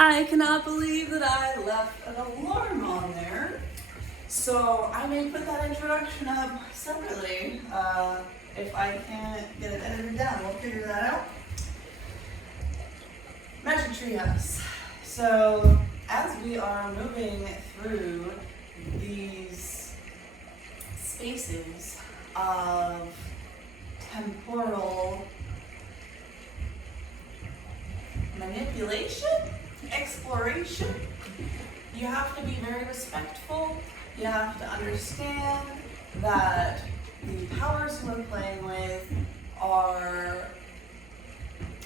I cannot believe that I left an alarm on there. So I may put that introduction up separately. If I can't get it edited down, we'll figure that out. Magic Treehouse. So as we are moving through these spaces of temporal manipulation, exploration, you have to be very respectful. You have to understand that the powers you are playing with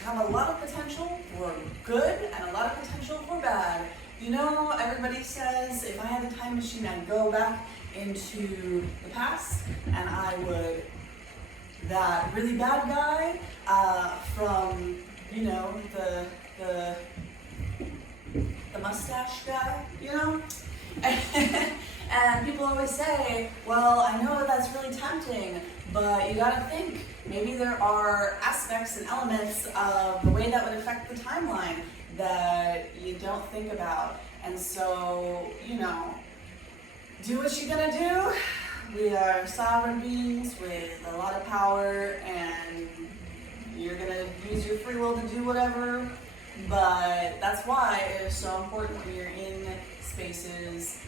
have a lot of potential for good and a lot of potential for bad. You know, everybody says if I had a time machine, I'd go back into the past and I would, that really bad guy from, you know, the mustache guy, you know? And people always say, well, I know that that's really tempting, but you gotta think, maybe there are aspects and elements of the way that would affect the timeline that you don't think about. And so, you know, do what you gotta do. We are sovereign beings with a lot of power, and you're gonna use your free will to do whatever. But that's why it is so important when you're in spaces,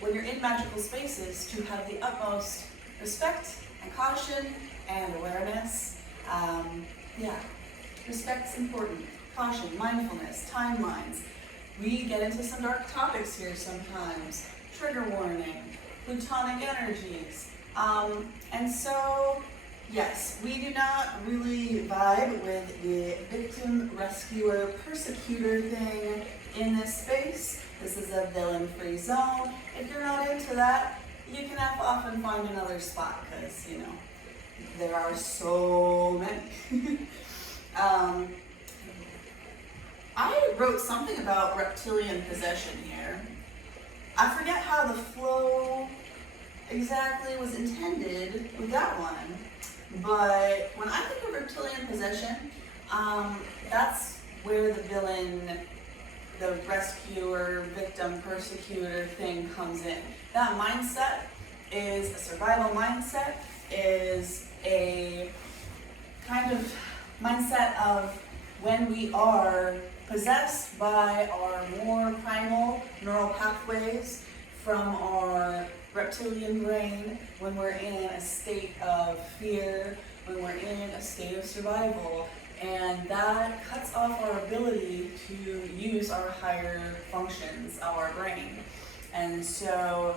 when you're in magical spaces, to have the utmost respect and caution and awareness. Respect's important. Caution, mindfulness, timelines. We get into some dark topics here sometimes. Trigger warning, plutonic energies. And so, yes, we do not really vibe with the victim, rescuer, persecutor thing in this space. This is a villain-free zone. If you're not into that, you can have often find another spot because, you know, there are so many. I wrote something about reptilian possession here. I forget how the flow exactly was intended with that one. But when I think of reptilian possession, that's where the villain, the rescuer, victim, persecutor thing comes in. That mindset is a survival mindset, is a kind of mindset of when we are possessed by our more primal neural pathways from our reptilian brain, when we're in a state of fear, when we're in a state of survival, and that cuts off our ability to use our higher functions of our brain. And so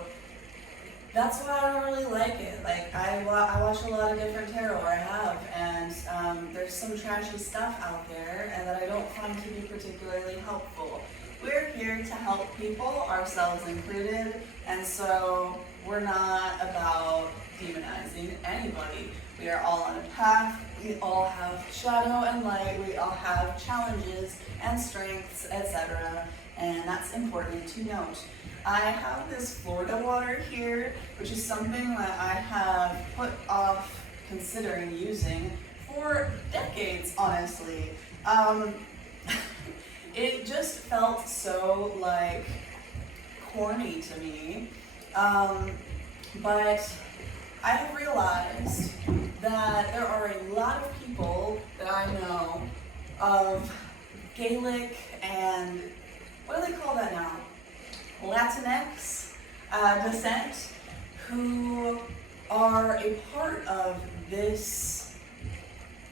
that's why I don't really like it. Like, I watch a lot of different tarot, or I have, and there's some trashy stuff out there and that I don't find to be particularly helpful. We're here to help people, ourselves included, and so we're not about demonizing anybody. We are all on a path, we all have shadow and light, we all have challenges and strengths, etc., and that's important to note. I have this Florida water here, which is something that I have put off considering using for decades, honestly. It just felt so, like, corny to me. But I have realized that there are a lot of people that I know of Gaelic and, what do they call that now? Latinx descent, who are a part of this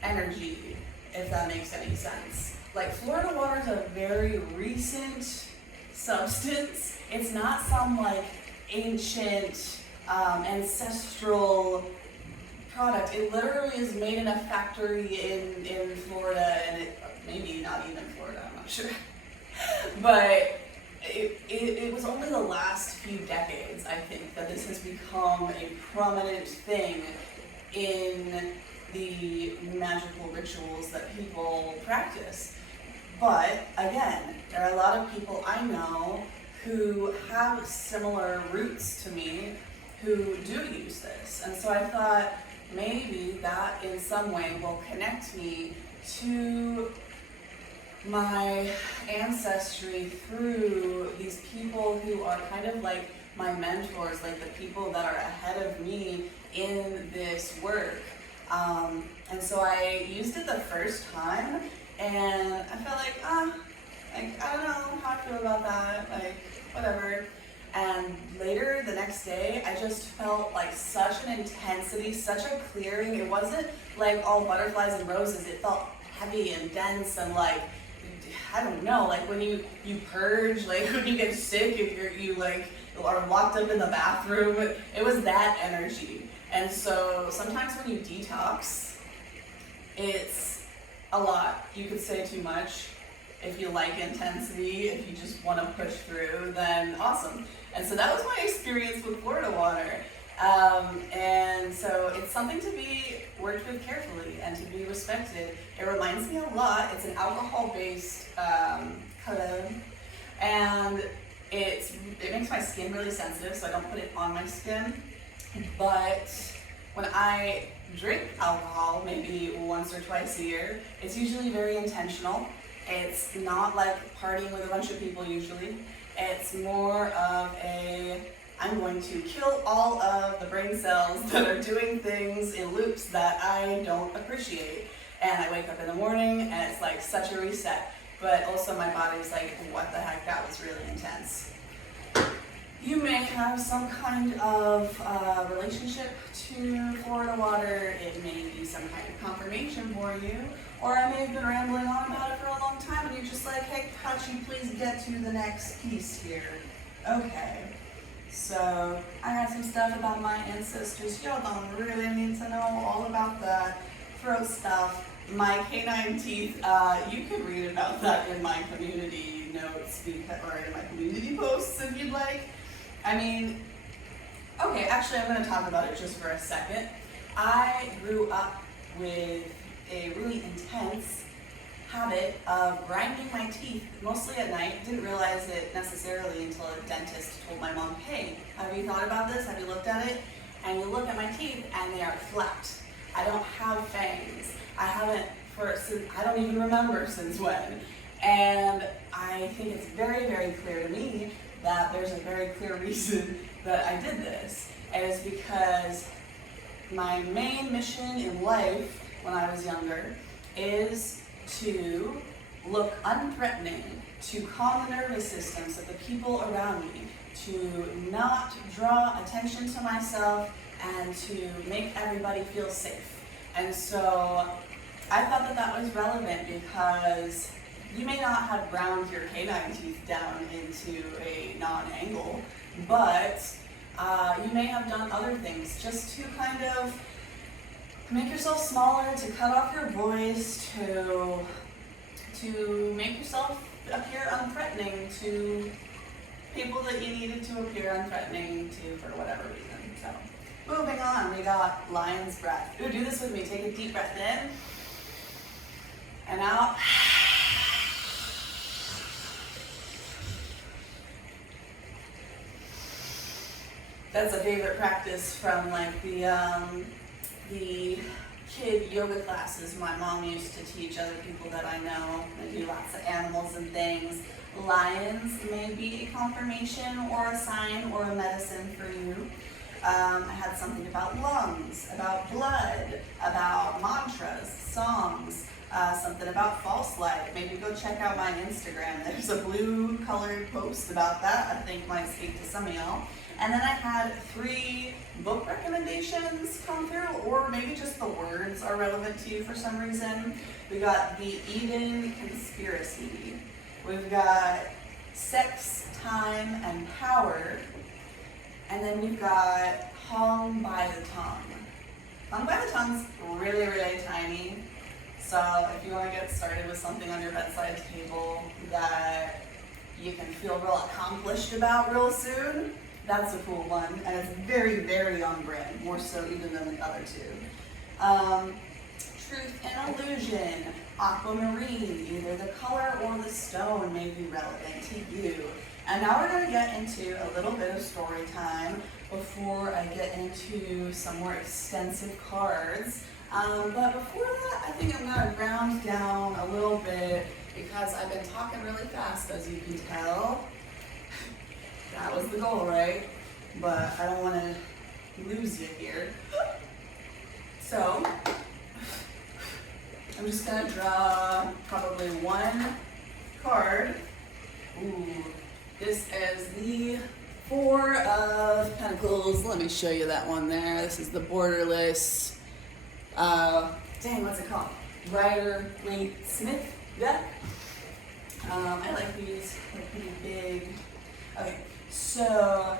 energy, if that makes any sense. Like, Florida water is a very recent substance. It's not some, like, ancient, ancestral product. It literally is made in a factory in Florida, and maybe not even Florida, I'm not sure. But it was only the last few decades, I think, that this has become a prominent thing in the magical rituals that people practice. But again, there are a lot of people I know who have similar roots to me who do use this. And so I thought maybe that in some way will connect me to my ancestry through these people who are kind of like my mentors, like the people that are ahead of me in this work. And so I used it the first time, and I felt like, I don't know how I feel about that, like, whatever. And later, the next day, I just felt like such an intensity, such a clearing. It wasn't like all butterflies and roses. It felt heavy and dense and like, I don't know, like when you purge, like when you get sick and you like are locked up in the bathroom. It was that energy. And so sometimes when you detox, it's a lot. You could say too much. If you like intensity, if you just want to push through, then awesome. And so that was my experience with Florida water. And so it's something to be worked with carefully and to be respected. It reminds me a lot, it's an alcohol-based color, and it makes my skin really sensitive, so I don't put it on my skin. But when I drink alcohol, maybe once or twice a year, it's usually very intentional. It's not like partying with a bunch of people usually. It's more of I'm going to kill all of the brain cells that are doing things in loops that I don't appreciate. And I wake up in the morning and it's like such a reset. But also my body's like, what the heck, that was really intense. You may have some kind of relationship to Florida water. It may be some kind of confirmation for you. Or I may have been rambling on about it for a long time and you're just like, hey, how'd you please get to the next piece here? Okay, so I had some stuff about my ancestors. Y'all don't really need to know all about that throat stuff. My canine teeth, you can read about that in my community notes or in my community posts if you'd like. I mean, okay, actually I'm going to talk about it just for a second. I grew up with a really intense habit of grinding my teeth, mostly at night. Didn't realize it necessarily until a dentist told my mom, hey, have you thought about this? Have you looked at it? And you look at my teeth and they are flat. I don't have fangs. I don't even remember since when. And I think it's very, very clear to me that there's a very clear reason that I did this. And it's because my main mission in life when I was younger is to look unthreatening, to calm the nervous systems of the people around me, to not draw attention to myself, and to make everybody feel safe. And so I thought that that was relevant because you may not have ground your canine teeth down into a non-angle, but you may have done other things just to kind of make yourself smaller, to cut off your voice, to make yourself appear unthreatening to people that you needed to appear unthreatening to for whatever reason. So, moving on, we got lion's breath. Ooh, do this with me. Take a deep breath in and out. That's a favorite practice from like the kid yoga classes my mom used to teach other people that I know. They do lots of animals and things. Lions may be a confirmation or a sign or a medicine for you. I had something about lungs, about blood, about mantras, songs, something about false light. Maybe go check out my Instagram. There's a blue colored post about that I think might speak to some of y'all. And then I had 3 book recommendations come through, or maybe just the words are relevant to you for some reason. We got The Eden Conspiracy. We've got Sex, Time, and Power. And then we've got Hung by the Tongue. Hung by the Tongue's really, really tiny. So if you want to get started with something on your bedside table that you can feel real accomplished about real soon, that's a cool one, and it's very, very on brand, more so even than the other 2. Truth and Illusion, Aquamarine, either the color or the stone may be relevant to you. And now we're going to get into a little bit of story time before I get into some more extensive cards. But before that, I think I'm going to ground down a little bit because I've been talking really fast, as you can tell. That was the goal, right? But I don't want to lose you here. So, I'm just going to draw probably one card. Ooh, this is the Four of Pentacles. Let me show you that one there. This is the borderless, dang, what's it called? Rider-Waite-Smith deck. I like these, they're pretty big. Okay, so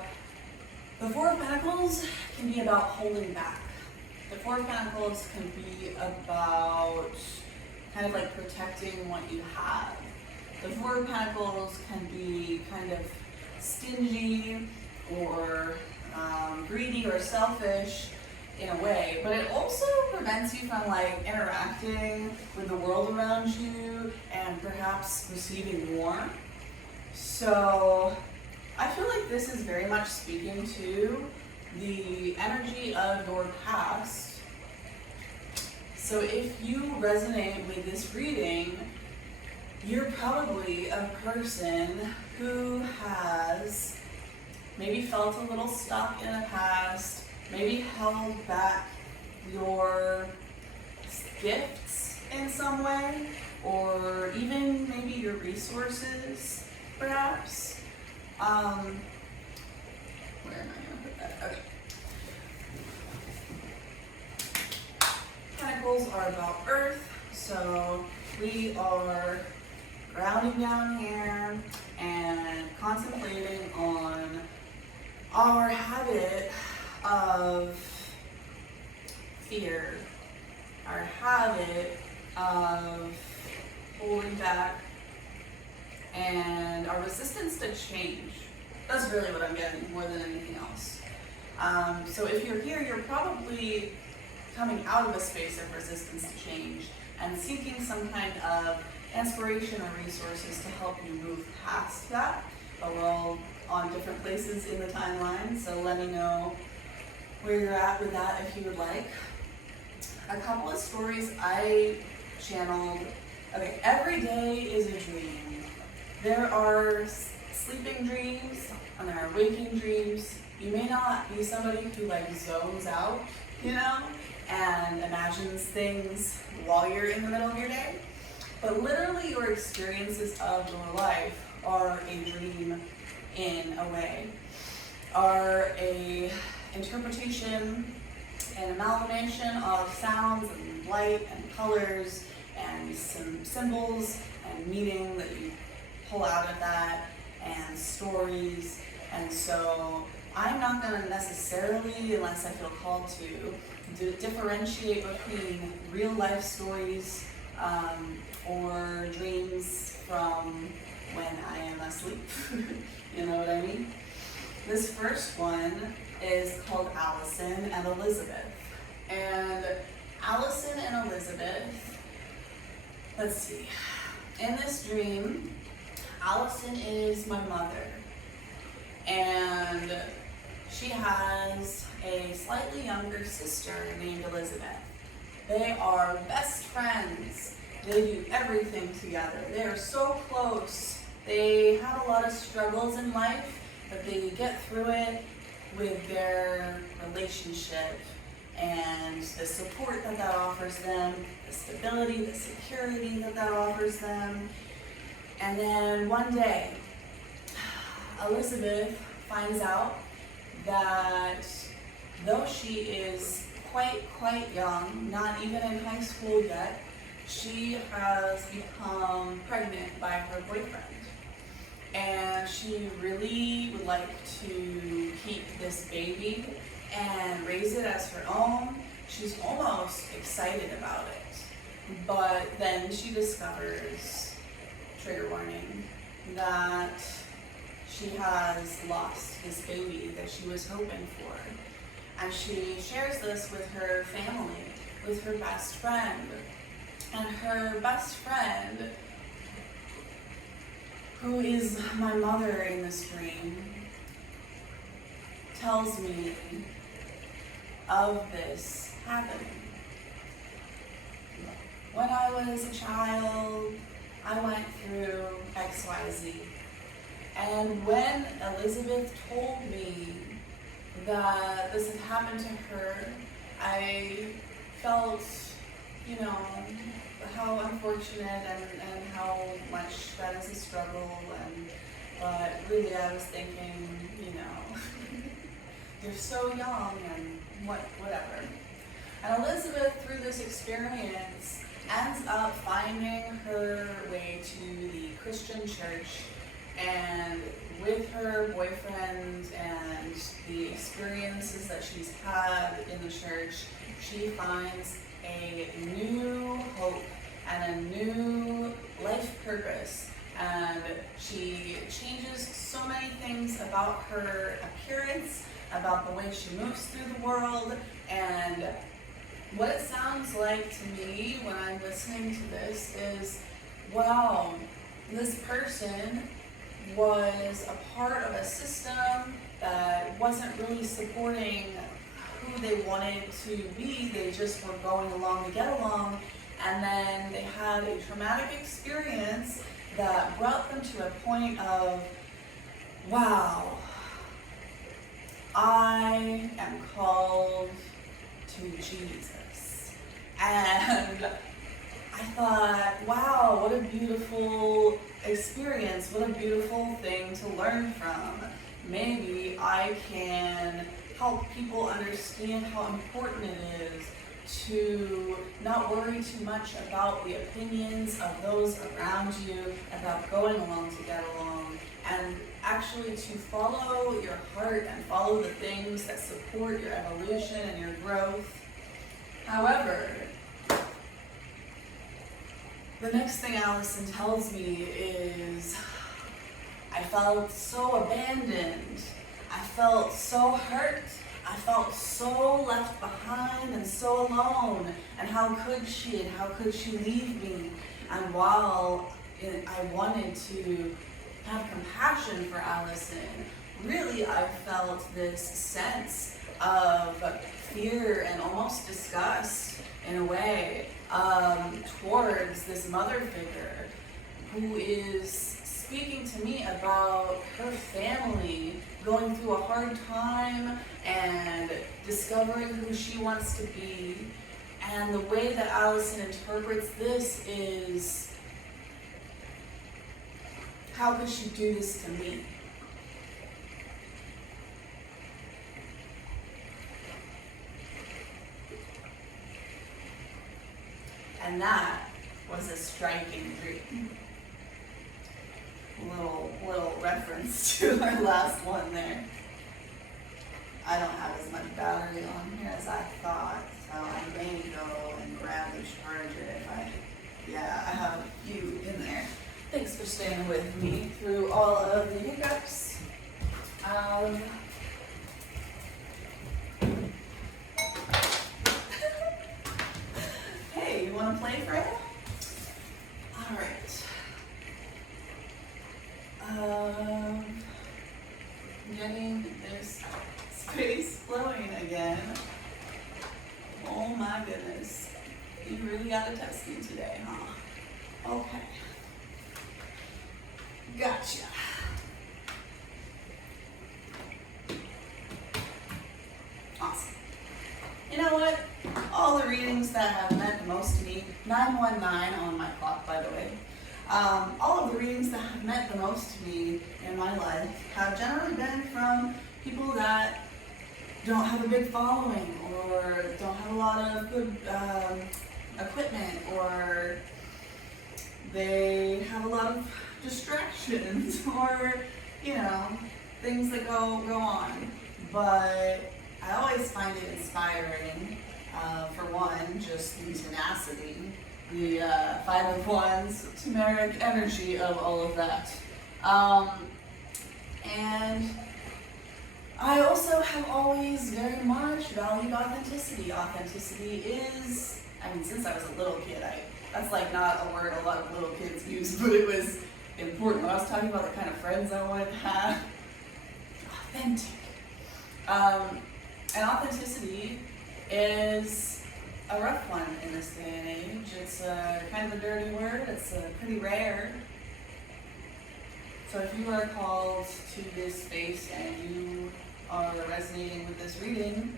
the Four of Pentacles can be about holding back. The Four of Pentacles can be about kind of like protecting what you have. The Four of Pentacles can be kind of stingy or greedy or selfish in a way, but it also prevents you from like interacting with the world around you and perhaps receiving more. So I feel like this is very much speaking to the energy of your past. So if you resonate with this reading, you're probably a person who has maybe felt a little stuck in the past, maybe held back your gifts in some way, or even maybe your resources, perhaps. Where am I going to put that? Okay. Pentacles are about Earth, so we are grounding down here and contemplating on our habit of fear, our habit of holding back, and our resistance to change. That's really what I'm getting more than anything else. So if you're here, you're probably coming out of a space of resistance to change and seeking some kind of inspiration or resources to help you move past that. But we're all on different places in the timeline, so let me know where you're at with that if you would like. A couple of stories I channeled. Okay, every day is a dream. There are sleeping dreams and there are waking dreams. You may not be somebody who like zones out, you know, and imagines things while you're in the middle of your day. But literally your experiences of your life are a dream in a way, are a interpretation and amalgamation of sounds and light and colors and some symbols and meaning that you pull out of that and stories. And so I'm not going to necessarily, unless I feel called to differentiate between real life stories or dreams from when I am asleep. You know what I mean? This first one is called Allison and Elizabeth. And Allison and Elizabeth, let's see. In this dream, Allison is my mother. And she has a slightly younger sister named Elizabeth. They are best friends. They do everything together. They are so close. They have a lot of struggles in life, but they get through it with their relationship and the support that that offers them, the stability, the security that that offers them. And then one day, Elizabeth finds out that though she is quite young, not even in high school yet, she has become pregnant by her boyfriend. And she really would like to keep this baby and raise it as her own. She's almost excited about it. But then she discovers, trigger warning, that she has lost this baby that she was hoping for. And she shares this with her family, with her best friend. And her best friend, who is my mother in this dream, tells me of this happening. When I was a child, I went through XYZ. And when Elizabeth told me that this had happened to her, I felt, how unfortunate and how much that is a struggle. But really I was thinking, you're so young and whatever. And Elizabeth, through this experience, ends up finding her way to the Christian church, and with her boyfriend and the experiences that she's had in the church, she finds a new hope and a new life purpose. And she changes so many things about her appearance, about the way she moves through the world, and what it sounds like to me when I'm listening to this is, wow, this person was a part of a system that wasn't really supporting who they wanted to be. They just were going along to get along, and then they had a traumatic experience that brought them to a point of, wow, I am called to Jesus. And I thought, wow, what a beautiful experience, what a beautiful thing to learn from. Maybe I can help people understand how important it is to not worry too much about the opinions of those around you, about going along to get along, and actually to follow your heart and follow the things that support your evolution and your growth. However, the next thing Allison tells me is, I felt so abandoned, I felt so hurt, I felt so left behind and so alone, and how could she leave me? And while I wanted to have compassion for Allison, really I felt this sense of fear and almost disgust in a way towards this mother figure who is speaking to me about her family going through a hard time and discovering who she wants to be. And the way that Allison interprets this is, how could she do this to me? And that was a striking dream. Little reference to our last one there. I don't have as much battery on here as I thought, so I may go and grab the charger I have a few in there. Thanks for staying with me through all of the hiccups. Hey, you want to play, Freya? All right. Getting this space flowing again. Oh my goodness. You really got to test me today, huh? Okay. Gotcha. Awesome. You know what? All the readings that have meant the most to me, 919 on my clock, by the way, all of the readings that have meant the most to me in my life have generally been from people that don't have a big following, or don't have a lot of good equipment, or they have a lot of distractions, or things that go on. But I always find it inspiring. For one, just the tenacity, the 5 of Wands, turmeric energy of all of that. And I also have always very much valued authenticity. Authenticity is, since I was a little kid, that's like not a word a lot of little kids use, but it was important. When I was talking about the kind of friends I wanted to have, authentic. And authenticity is a rough one in this day and age. It's kind of a dirty word. It's pretty rare. So if you are called to this space and you are resonating with this reading,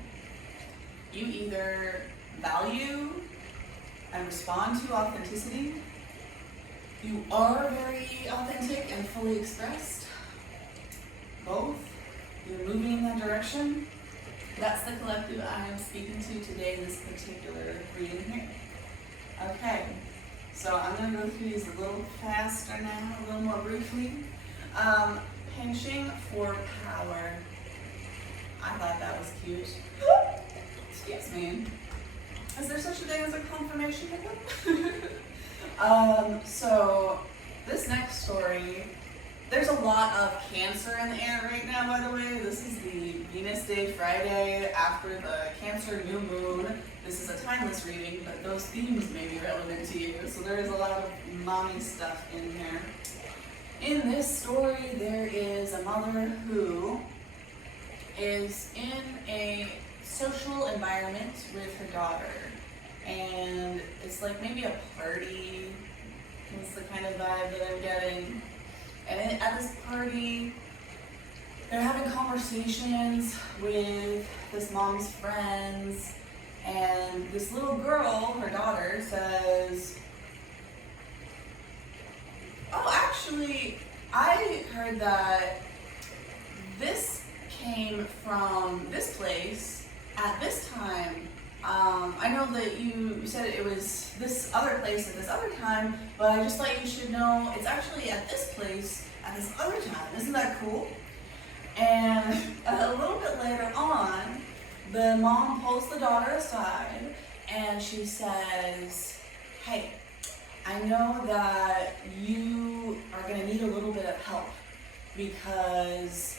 you either value and respond to authenticity. You are very authentic and fully expressed. Both. You're moving in that direction. That's the collective I am speaking to today in this particular reading here. Okay, so I'm going to go through these a little faster now, a little more briefly. Pinching for power. I thought that was cute. Excuse me. Is there such a thing as a confirmation hiccup? So this next story, there's a lot of Cancer in the air right now, by the way. This is the Venus Day Friday after the Cancer new moon. This is a timeless reading, but those themes may be relevant to you. So there is a lot of mommy stuff in here. In this story, there is a mother who is in a social environment with her daughter. And it's like maybe a party. That's the kind of vibe that I'm getting. And at this party, they're having conversations with this mom's friends, and this little girl, her daughter, says, "Oh, actually, I heard that this came from this place at this time. I know that you said it was this other place at this other time, but I just thought you should know it's actually at this place at this other time. Isn't that cool?" And a little bit later on, the mom pulls the daughter aside and she says, "Hey, I know that you are going to need a little bit of help because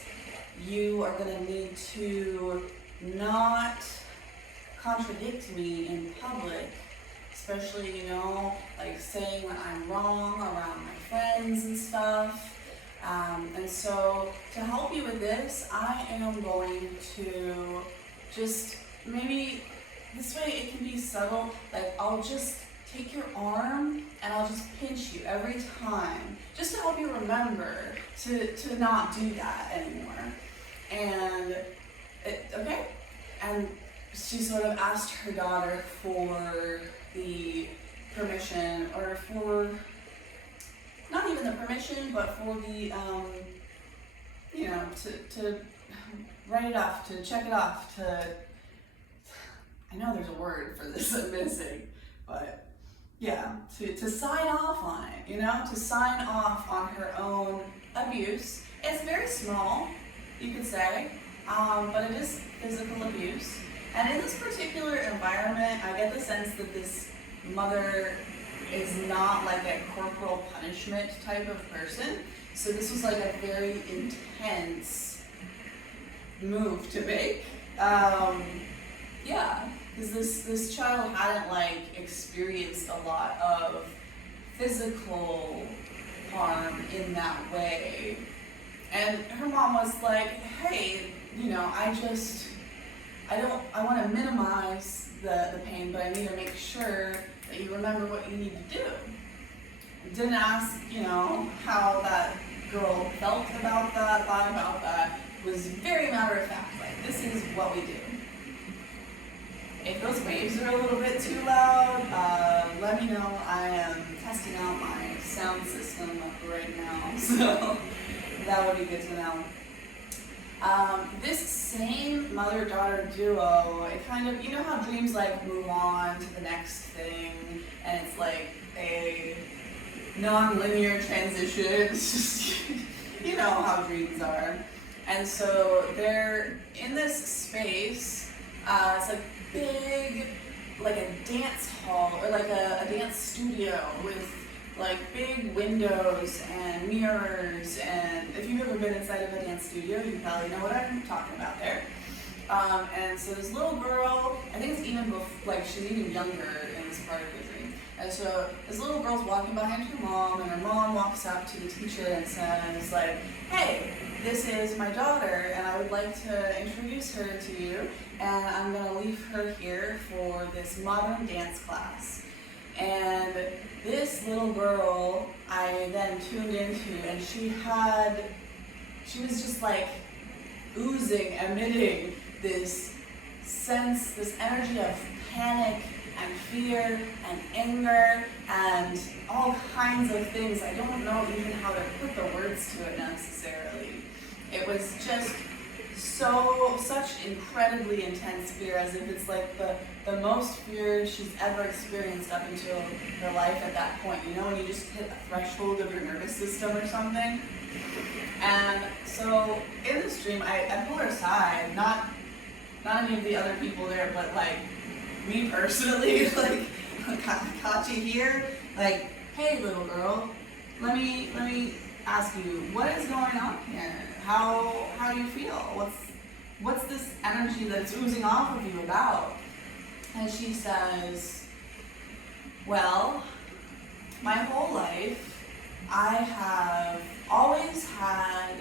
you are going to need to not contradict me in public, especially, like saying that I'm wrong around my friends and stuff. And so to help you with this, I am going to just maybe, this way it can be subtle, like I'll just take your arm and I'll just pinch you every time, just to help you remember to not do that anymore." And okay, and she sort of asked her daughter for the permission, or for not even the permission, but for the to write it off, to check it off, I know there's a word for this I'm missing, but yeah, to sign off on it, to sign off on her own abuse. It's very small, you could say, but it is physical abuse. And in this particular environment, I get the sense that this mother is not like a corporal punishment type of person. So this was like a very intense move to make. Because this child hadn't experienced a lot of physical harm in that way. And her mom was like, "Hey, I want to minimize the pain, but I need to make sure that you remember what you need to do." Didn't ask, how that girl felt about that, thought about that. Was very matter of fact, this is what we do. If those waves are a little bit too loud, let me know. I am testing out my sound system right now, so that would be good to know. This same mother-daughter duo, it kind of, how dreams move on to the next thing, and it's like a non-linear transition. It's just, how dreams are. And so they're in this space, it's a big, like a dance hall, or like a dance studio with big windows and mirrors, and if you've ever been inside of a dance studio, you probably know what I'm talking about there. And so this little girl, I think it's even she's even younger in this part of the dream. And so this little girl's walking behind her mom, and her mom walks up to the teacher and says, like, hey, this is my daughter, and I would like to introduce her to you, and I'm going to leave her here for this modern dance class. And this little girl I then tuned into, and she was just like oozing, emitting this sense, this energy of panic and fear and anger and all kinds of things. I don't know even how to put the words to it necessarily. It was just such incredibly intense fear, as if it's like the most fear she's ever experienced up until her life at that point. You know, when you just hit a threshold of your nervous system or something. And so in this dream, I pulled her aside, not any of the other people there, but like me personally, like Kachi here, like, hey little girl, let me ask you, what is going on here? How do you feel? What's this energy that's oozing off of you about? And she says, well, my whole life I have always had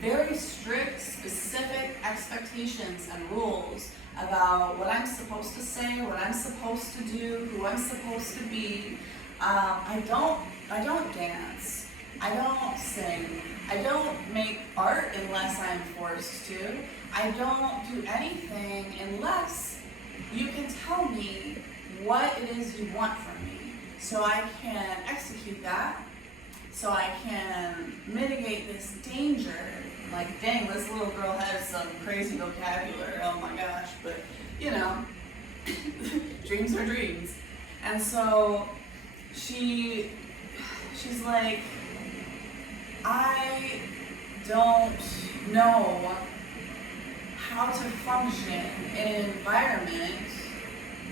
very strict, specific expectations and rules about what I'm supposed to say, what I'm supposed to do, who I'm supposed to be. I don't dance. I don't sing. I don't make art unless I'm forced to. I don't do anything unless you can tell me what it is you want from me, so I can execute that, so I can mitigate this danger. Like, dang, this little girl has some crazy vocabulary, oh my gosh, but, you know, dreams are dreams. And so she's like, I don't know how to function in an environment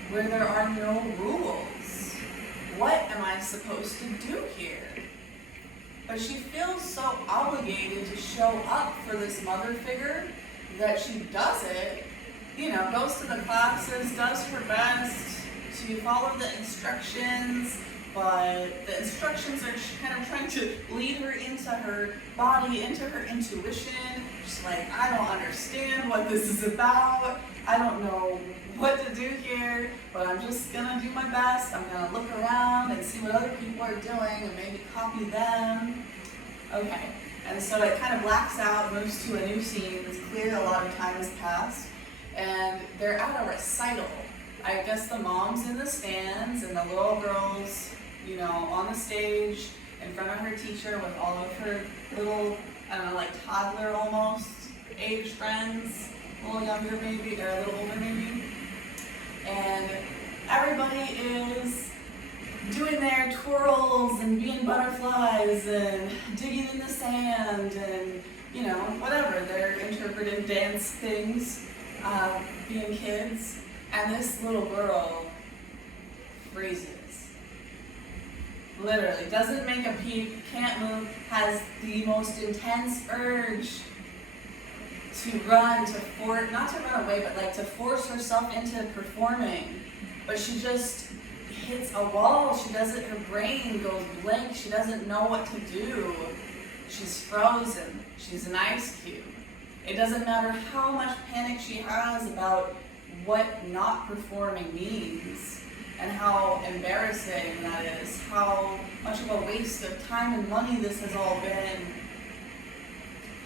where there are no rules. What am I supposed to do here? But she feels so obligated to show up for this mother figure that she does it, you know, goes to the classes, does her best to follow the instructions, but the instructions are kind of trying to lead her into her body, into her intuition. She's like, I don't understand what this is about. I don't know what to do here, but I'm just gonna do my best. I'm gonna look around and see what other people are doing and maybe copy them. Okay, and so it kind of blacks out, moves to a new scene. It's clear a lot of time has passed, and they're at a recital. I guess the mom's in the stands and the little girl's, you know, on the stage in front of her teacher with all of her little, I don't know, like toddler almost age friends, a little younger maybe, or a little older maybe. And everybody is doing their twirls and being butterflies and digging in the sand and, you know, whatever, their interpretive dance things, being kids. And this little girl freezes. Literally, doesn't make a peep, can't move, has the most intense urge to run, not to run away, but like to force herself into performing. But she just hits a wall. Her brain goes blank. She doesn't know what to do. She's frozen. She's an ice cube. It doesn't matter how much panic she has about what not performing means and how embarrassing that is, how much of a waste of time and money this has all been.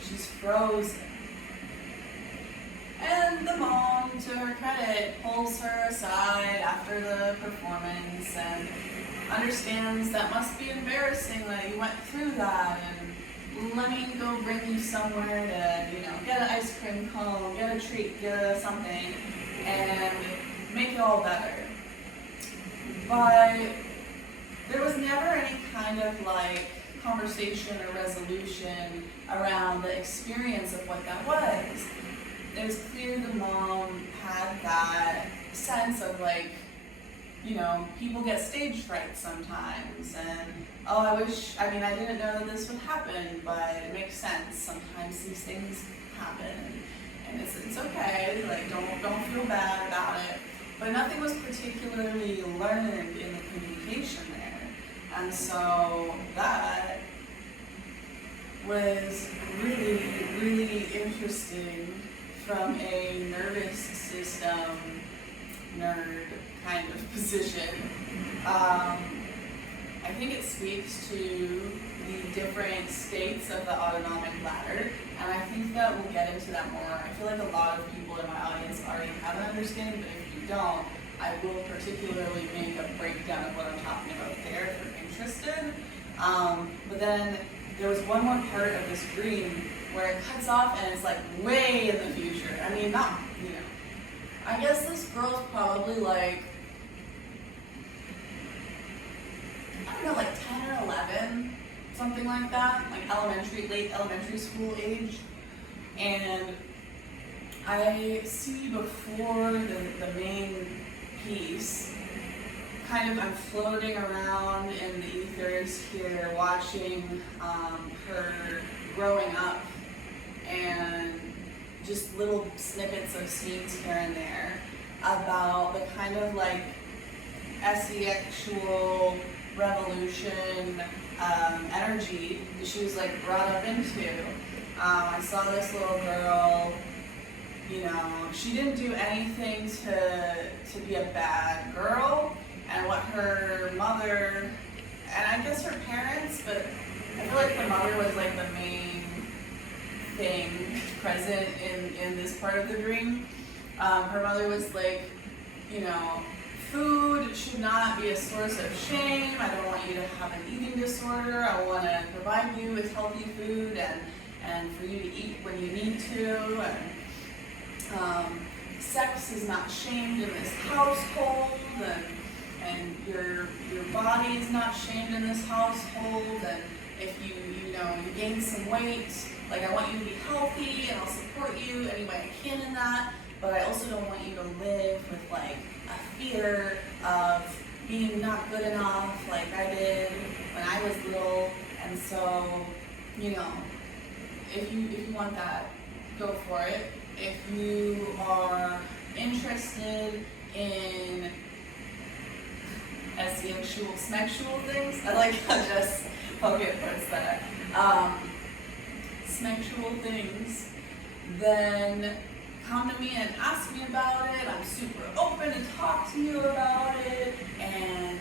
She's frozen. And the mom, to her credit, pulls her aside after the performance and understands that must be embarrassing that you went through that, and let me go bring you somewhere to, you know, get an ice cream cone, get a treat, get something, and make it all better. But there was never any kind of like conversation or resolution around the experience of what that was. It was clear the mom had that sense of like, you know, people get stage fright sometimes, and I didn't know that this would happen, but it makes sense. Sometimes these things happen, and it's okay. Like, don't feel bad about it. but nothing was particularly learned in the communication there. And so that was really, really interesting from a nervous system nerd kind of position. I think it speaks to the different states of the autonomic ladder, and I think that we'll get into that more. I feel like a lot of people in my audience already have an understanding, but if you don't, I will particularly make a breakdown of what I'm talking about there if you're interested. But then there was one more part of this dream where it cuts off and it's like way in the future. I mean, not, I guess this girl's probably like, I don't know, like 10 or 11, something like that, like late elementary school age. And I see before the main piece, kind of I'm floating around in the ethers here, watching her growing up, and just little snippets of scenes here and there about the kind of like sexual revolution energy that she was like brought up into. I saw this little girl, she didn't do anything to be a bad girl, and what her mother, and I guess her parents, but I feel like the mother was like the main thing present in this part of the dream. Her mother was like, food should not be a source of shame. I don't want you to have an eating disorder. I want to provide you with healthy food and for you to eat when you need to. And sex is not shamed in this household, and your body is not shamed in this household. And if you gain some weight, like I want you to be healthy, and I'll support you any way I can in that. But I also don't want you to live with like a fear of being not good enough, like I did when I was little. And so, if you want that, go for it. If you are interested in sexual things, I like how just Pocket puts that. Sexual things, then come to me and ask me about it. I'm super open to talk to you about it, and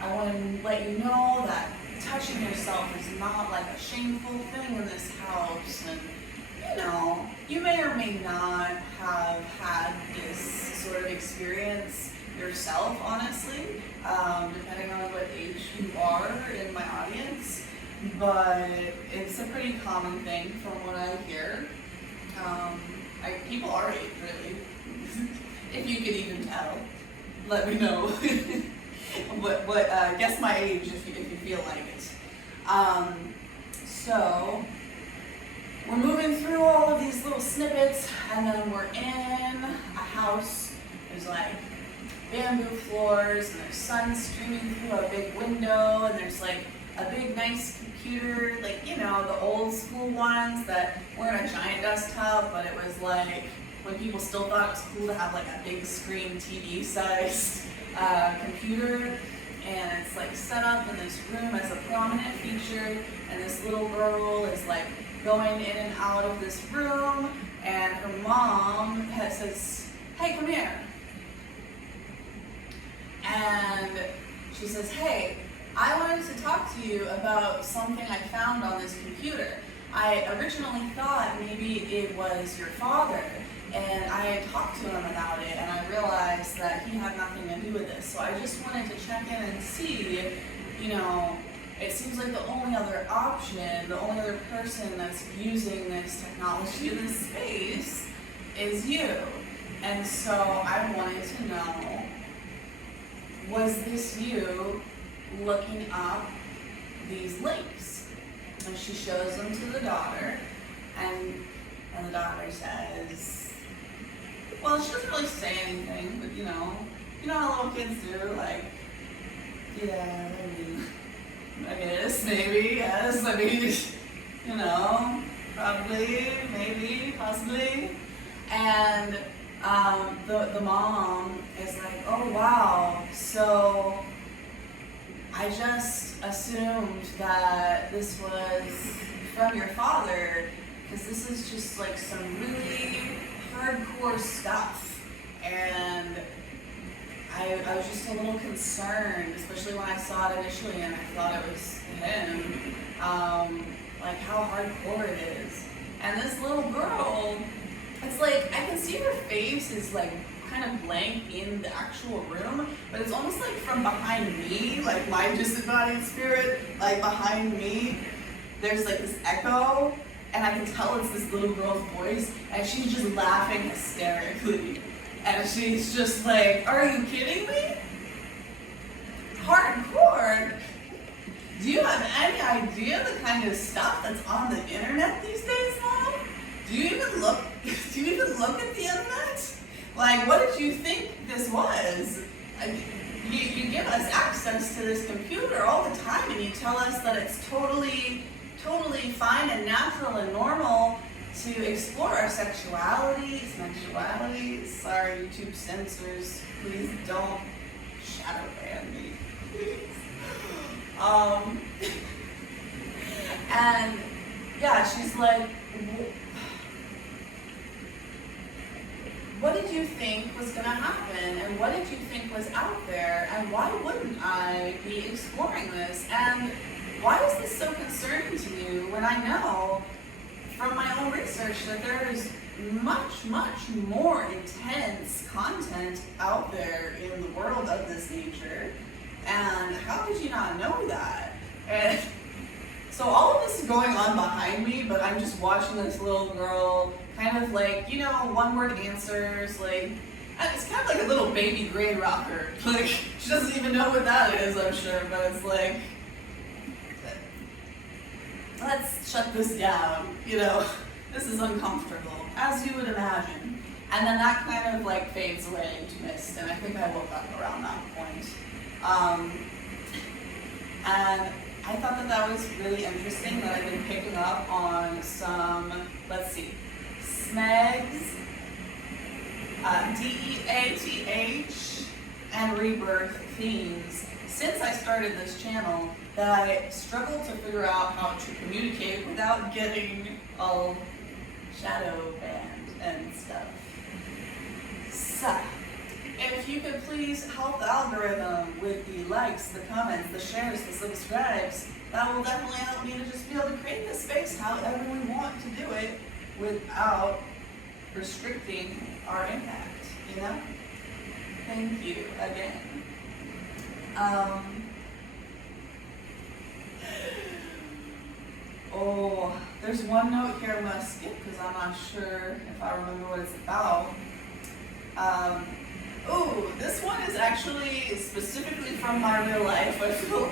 I want to let you know that touching yourself is not like a shameful thing in this house. And you may or may not have had this sort of experience yourself, honestly, depending on what age you are in my audience. But it's a pretty common thing from what I hear. People our age, really. If you could even tell, let me know. Guess my age if you feel like it. So we're moving through all of these little snippets, and then we're in a house. There's like bamboo floors, and there's sun streaming through a big window, and there's like a big nice computer, like the old school ones that weren't a giant desktop, but it was like when people still thought it was cool to have like a big screen TV sized computer. And it's like set up in this room as a prominent feature, and this little girl is like going in and out of this room, and her mom says, "Hey, come here." And she says, "Hey, I wanted to talk to you about something I found on this computer. I originally thought maybe it was your father, and I had talked to him about it, and I realized that he had nothing to do with this. So I just wanted to check in and see, it seems like the only other option, the only other person that's using this technology in this space is you. And so I wanted to know, was this you looking up these links?" And she shows them to the daughter, and the daughter says, well, she doesn't really say anything, but you know how little kids do, like, yeah, I mean, I guess, maybe, yes, I mean, probably, maybe, possibly. And the mom is like, oh wow, so I just assumed that this was from your father, because this is just like some really hardcore stuff, and I was just a little concerned, especially when I saw it initially and I thought it was him, like how hardcore it is. And this little girl, it's like, I can see her face is like kind of blank in the actual room, but it's almost like from behind me, like my disembodied spirit, like behind me, there's like this echo, and I can tell it's this little girl's voice, and she's just laughing hysterically. And she's just like, are you kidding me? Hardcore? Do you have any idea the kind of stuff that's on the internet these days, Mom? Do you even look at the internet? Like, what did you think this was? You give us access to this computer all the time, and you tell us that it's totally fine and natural and normal to explore our sexuality. Sorry, YouTube censors, please don't shadow ban me, please. And yeah, she's like, what did you think was gonna happen? And what did you think was out there? And why wouldn't I be exploring this? And why is this so concerning to you when I know from my own research that there is much, much more intense content out there in the world of this nature? And how could you not know that? And so all of this is going on behind me, but I'm just watching this little girl kind of like, you know, one-word answers, like, it's kind of like a little baby grade rocker. Like, she doesn't even know what that is, I'm sure, but it's like, let's shut this down, you know, this is uncomfortable, as you would imagine. And then that kind of like fades away into mist, and I think I woke up around that point. And I thought that that was really interesting, that I've been picking up on some, let's see, SMEGs, DEATH, and rebirth themes since I started this channel, that I struggled to figure out how to communicate without getting all shadow banned and stuff. So, if you could please help the algorithm with the likes, the comments, the shares, the subscribes, that will definitely help me to just be able to create this space however we want to do it without restricting our impact, you know? Thank you again. Oh, there's one note here I'm going to skip because I'm not sure if I remember what it's about. This one is actually specifically from my real life. I feel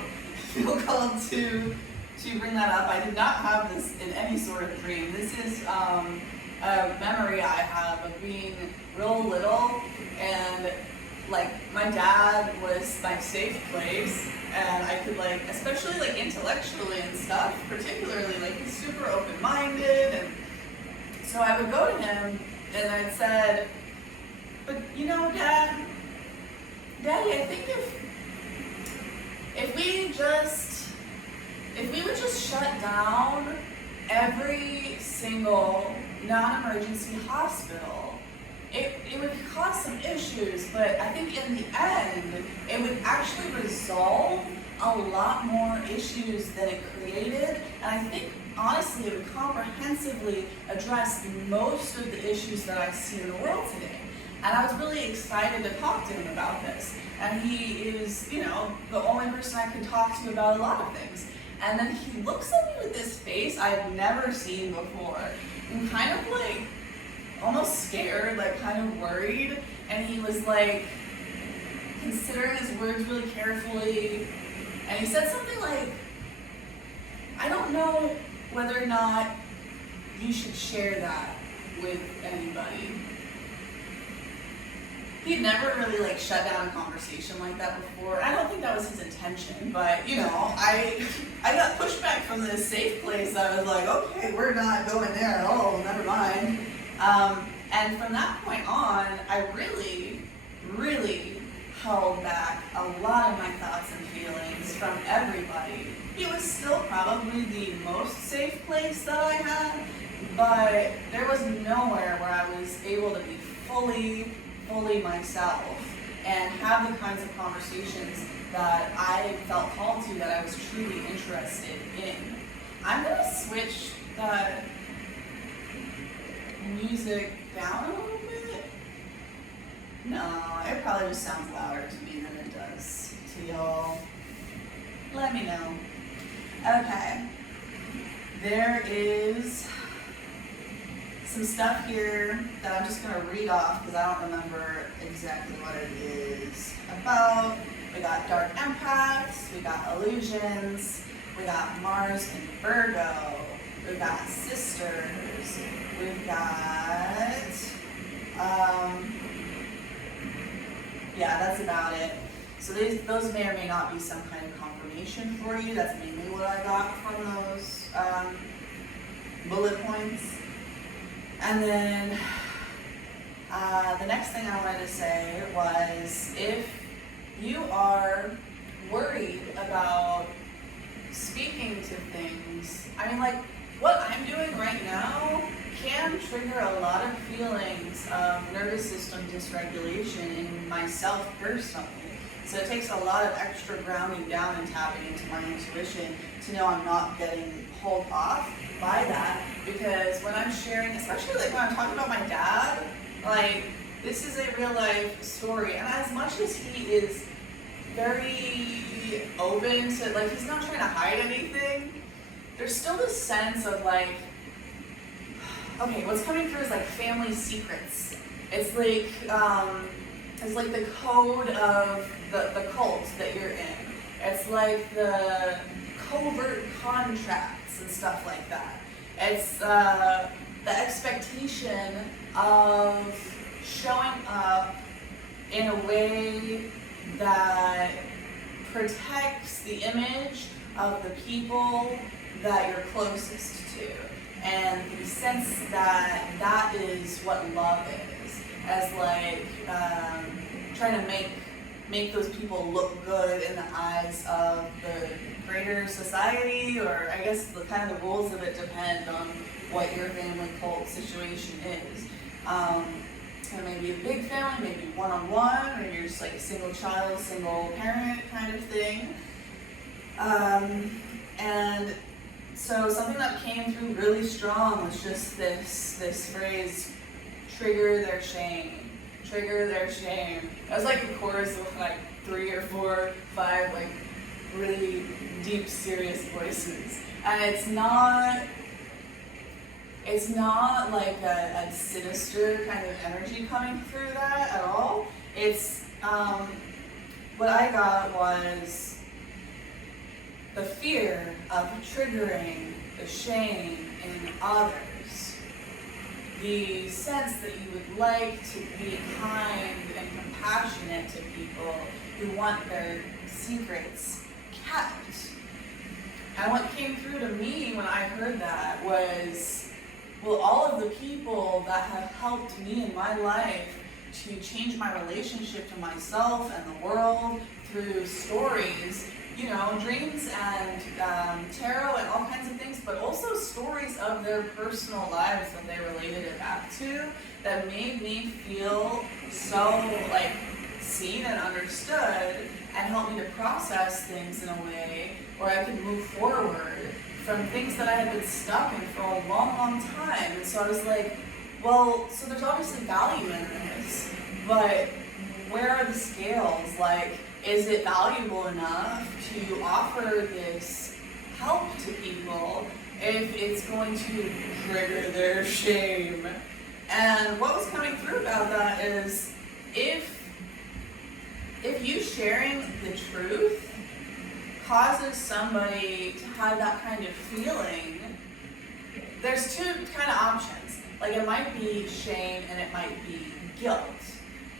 called to bring that up. I did not have this in any sort of dream. This is a memory I have of being real little, and like my dad was my safe place, and I could like, especially like intellectually and stuff, particularly like he's super open-minded, and so I would go to him and I'd said, but you know, Daddy, I think if we would just shut down every single non-emergency hospital, it would cause some issues, but I think in the end, it would actually resolve a lot more issues than it created, and I think honestly it would comprehensively address most of the issues that I see in the world today. And I was really excited to talk to him about this. And he is, you know, the only person I could talk to about a lot of things. And then he looks at me with this face I've never seen before. And kind of like, almost scared, like kind of worried. And he was like, considering his words really carefully. And he said something like, I don't know whether or not you should share that with anybody. He'd never really like shut down a conversation like that before. I don't think that was his intention, but you know, I got pushback from this safe place. I was like, okay, we're not going there at all, never mind. And from that point on, I really, really held back a lot of my thoughts and feelings from everybody. It was still probably the most safe place that I had, but there was nowhere where I was able to be fully myself and have the kinds of conversations that I felt called to, that I was truly interested in. I'm gonna switch that music down a little bit. No, it probably just sounds louder to me than it does to y'all. Let me know. Okay. There is some stuff here that I'm just going to read off because I don't remember exactly what it is about. We got dark empaths, we got illusions, we got Mars in Virgo, we got sisters, we've got, yeah, that's about it. So those may or may not be some kind of confirmation for you. That's mainly what I got from those bullet points. And then the next thing I wanted to say was, if you are worried about speaking to things, I mean, like what I'm doing right now can trigger a lot of feelings of nervous system dysregulation in myself personally. So it takes a lot of extra grounding down and tapping into my intuition to know I'm not getting pulled off by that. Because when I'm sharing, especially like when I'm talking about my dad, like this is a real life story. And as much as he is very open to, like, he's not trying to hide anything, there's still this sense of like, okay, what's coming through is like family secrets. It's like the code of the cult that you're in. It's like the covert contracts and stuff like that. It's the expectation of showing up in a way that protects the image of the people that you're closest to, and the sense that that is what love is, as like trying to make those people look good in the eyes of the greater society, or I guess the kind of the rules of it depend on what your family cult situation is. And maybe a big family, maybe one-on-one, or you're just like a single child, single parent kind of thing. And so something that came through really strong was just this phrase, trigger their shame. Trigger their shame. That was like a chorus of like 3 or 4, 5 like really deep, serious voices. And it's not like a sinister kind of energy coming through that at all. It's, what I got was the fear of triggering the shame in others. The sense that you would like to be kind and compassionate to people who want their secrets kept. And what came through to me when I heard that was, well, all of the people that have helped me in my life to change my relationship to myself and the world through stories, you know, dreams and tarot and all kinds of things, but also stories of their personal lives that they related it back to, that made me feel so like seen and understood, and helped me to process things in a way where I could move forward from things that I had been stuck in for a long time. And so I was like, well, so there's obviously value in this, but where are the scales? Like, is it valuable enough to offer this help to people if it's going to trigger their shame? And what was coming through about that is, if you sharing the truth causes somebody to have that kind of feeling, there's 2 kind of options. Like, it might be shame and it might be guilt.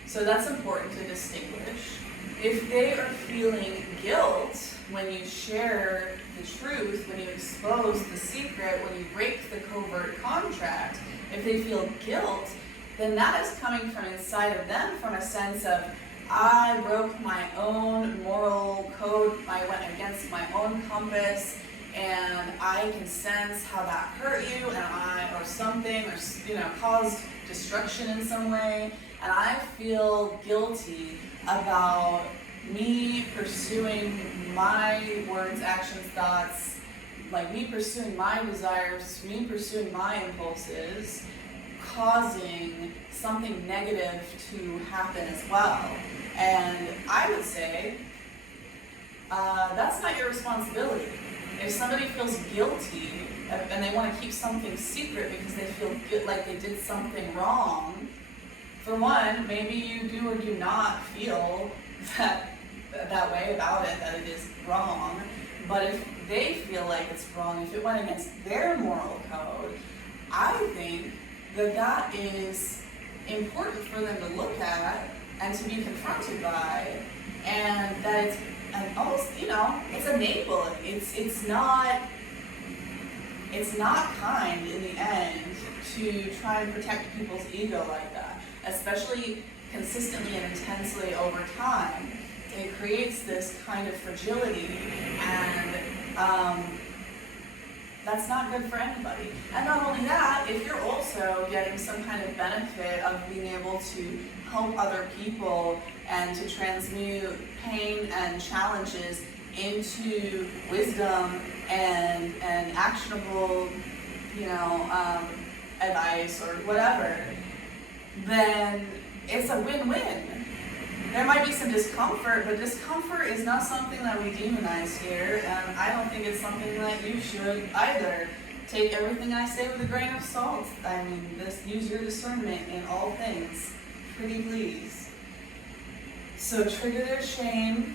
So that's important to distinguish. If they are feeling guilt when you share the truth, when you expose the secret, when you break the covert contract, if they feel guilt, then that is coming from inside of them, from a sense of, I broke my own moral code, I went against my own compass, and I can sense how that hurt you, or something, or caused destruction in some way, and I feel guilty about me pursuing my words, actions, thoughts, like me pursuing my desires, me pursuing my impulses, causing something negative to happen as well. And I would say, that's not your responsibility. If somebody feels guilty and they want to keep something secret because they feel like they did something wrong, for one, maybe you do or do not feel that way about it, that it is wrong. But if they feel like it's wrong, if it went against their moral code, I think that is important for them to look at and to be confronted by, and that it's almost, it's enabling. It's not kind in the end to try and protect people's ego like that, especially consistently and intensely over time. It creates this kind of fragility, and that's not good for anybody. And not only that, if you're also getting some kind of benefit of being able to help other people and to transmute pain and challenges into wisdom and actionable, advice or whatever, then it's a win-win. There might be some discomfort, but discomfort is not something that we demonize here, and I don't think it's something that you should either. Take everything I say with a grain of salt. I mean, use your discernment in all things. Pretty please. So trigger their shame,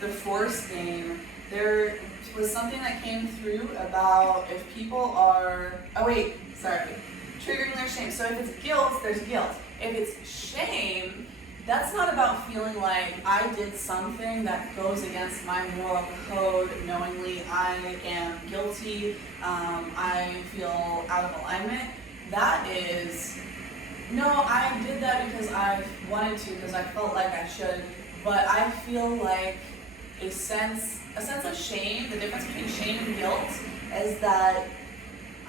the force game. There was something that came through about if people are, triggering their shame. So if it's guilt, there's guilt. If it's shame, that's not about feeling like I did something that goes against my moral code knowingly. I am guilty. I feel out of alignment. That is, no, I did that because I wanted to, because I felt like I should. But I feel like a sense of shame. The difference between shame and guilt is that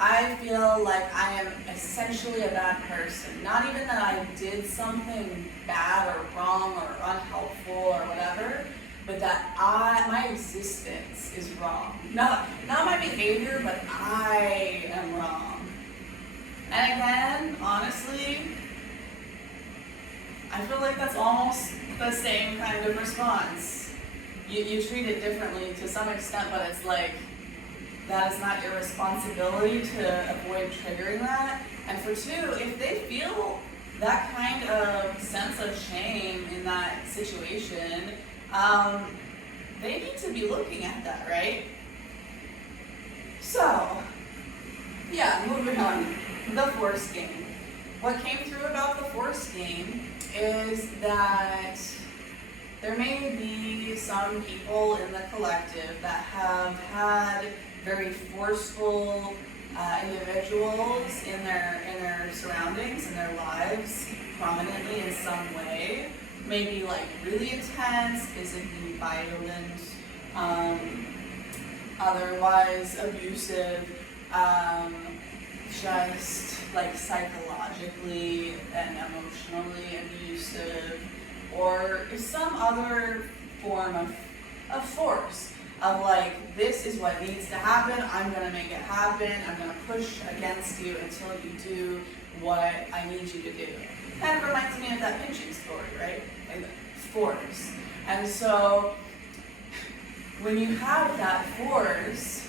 I feel like I am essentially a bad person. Not even that I did something bad or wrong or unhelpful or whatever, but that my existence is wrong. Not my behavior, but I am wrong. And again, honestly, I feel like that's almost the same kind of response. You treat it differently to some extent, but it's like, that is not your responsibility to avoid triggering that. And for two, if they feel that kind of sense of shame in that situation, they need to be looking at that, right? So, yeah, moving on. The force game. What came through about the force game is that there may be some people in the collective that have had very forceful individuals in their surroundings, in their lives, prominently in some way. Maybe like really intense, physically violent, otherwise abusive, just like psychologically and emotionally abusive, or some other form of force. Of like, this is what needs to happen, I'm going to make it happen, I'm going to push against you until you do what I need you to do. Kind of reminds me of that pinching story, right? Like force. And so, when you have that force,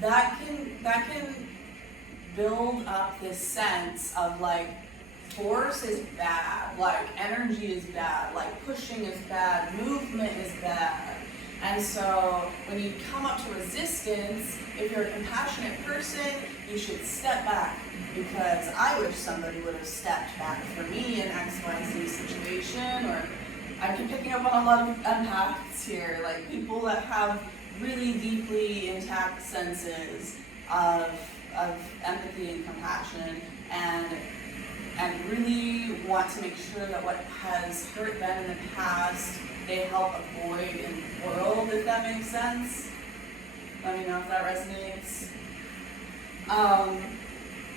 that can build up this sense of like, force is bad, like energy is bad, like pushing is bad, movement is bad. And so when you come up to resistance, if you're a compassionate person, you should step back, because I wish somebody would have stepped back for me in XYZ situation. Or I'm picking up on a lot of empaths here, like people that have really deeply intact senses of of empathy and compassion, and really want to make sure that what has hurt them in the past, they help avoid in the world, if that makes sense. Let me know if that resonates.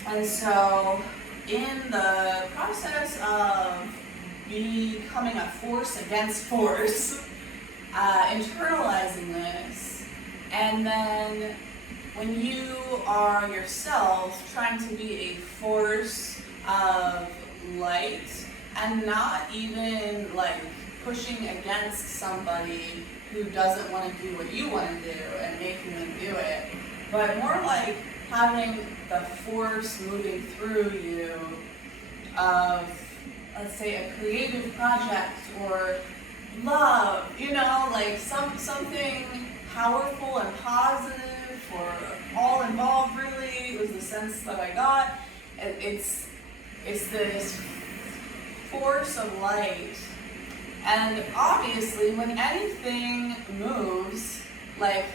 And so, in the process of becoming a force against force, internalizing this, and then when you are yourself trying to be a force of light and not even like pushing against somebody who doesn't want to do what you want to do and making them do it, but more like having the force moving through you of, let's say, a creative project or love, like something powerful and positive for all involved, really. It was the sense that I got. It's this force of light. And obviously, when anything moves, like,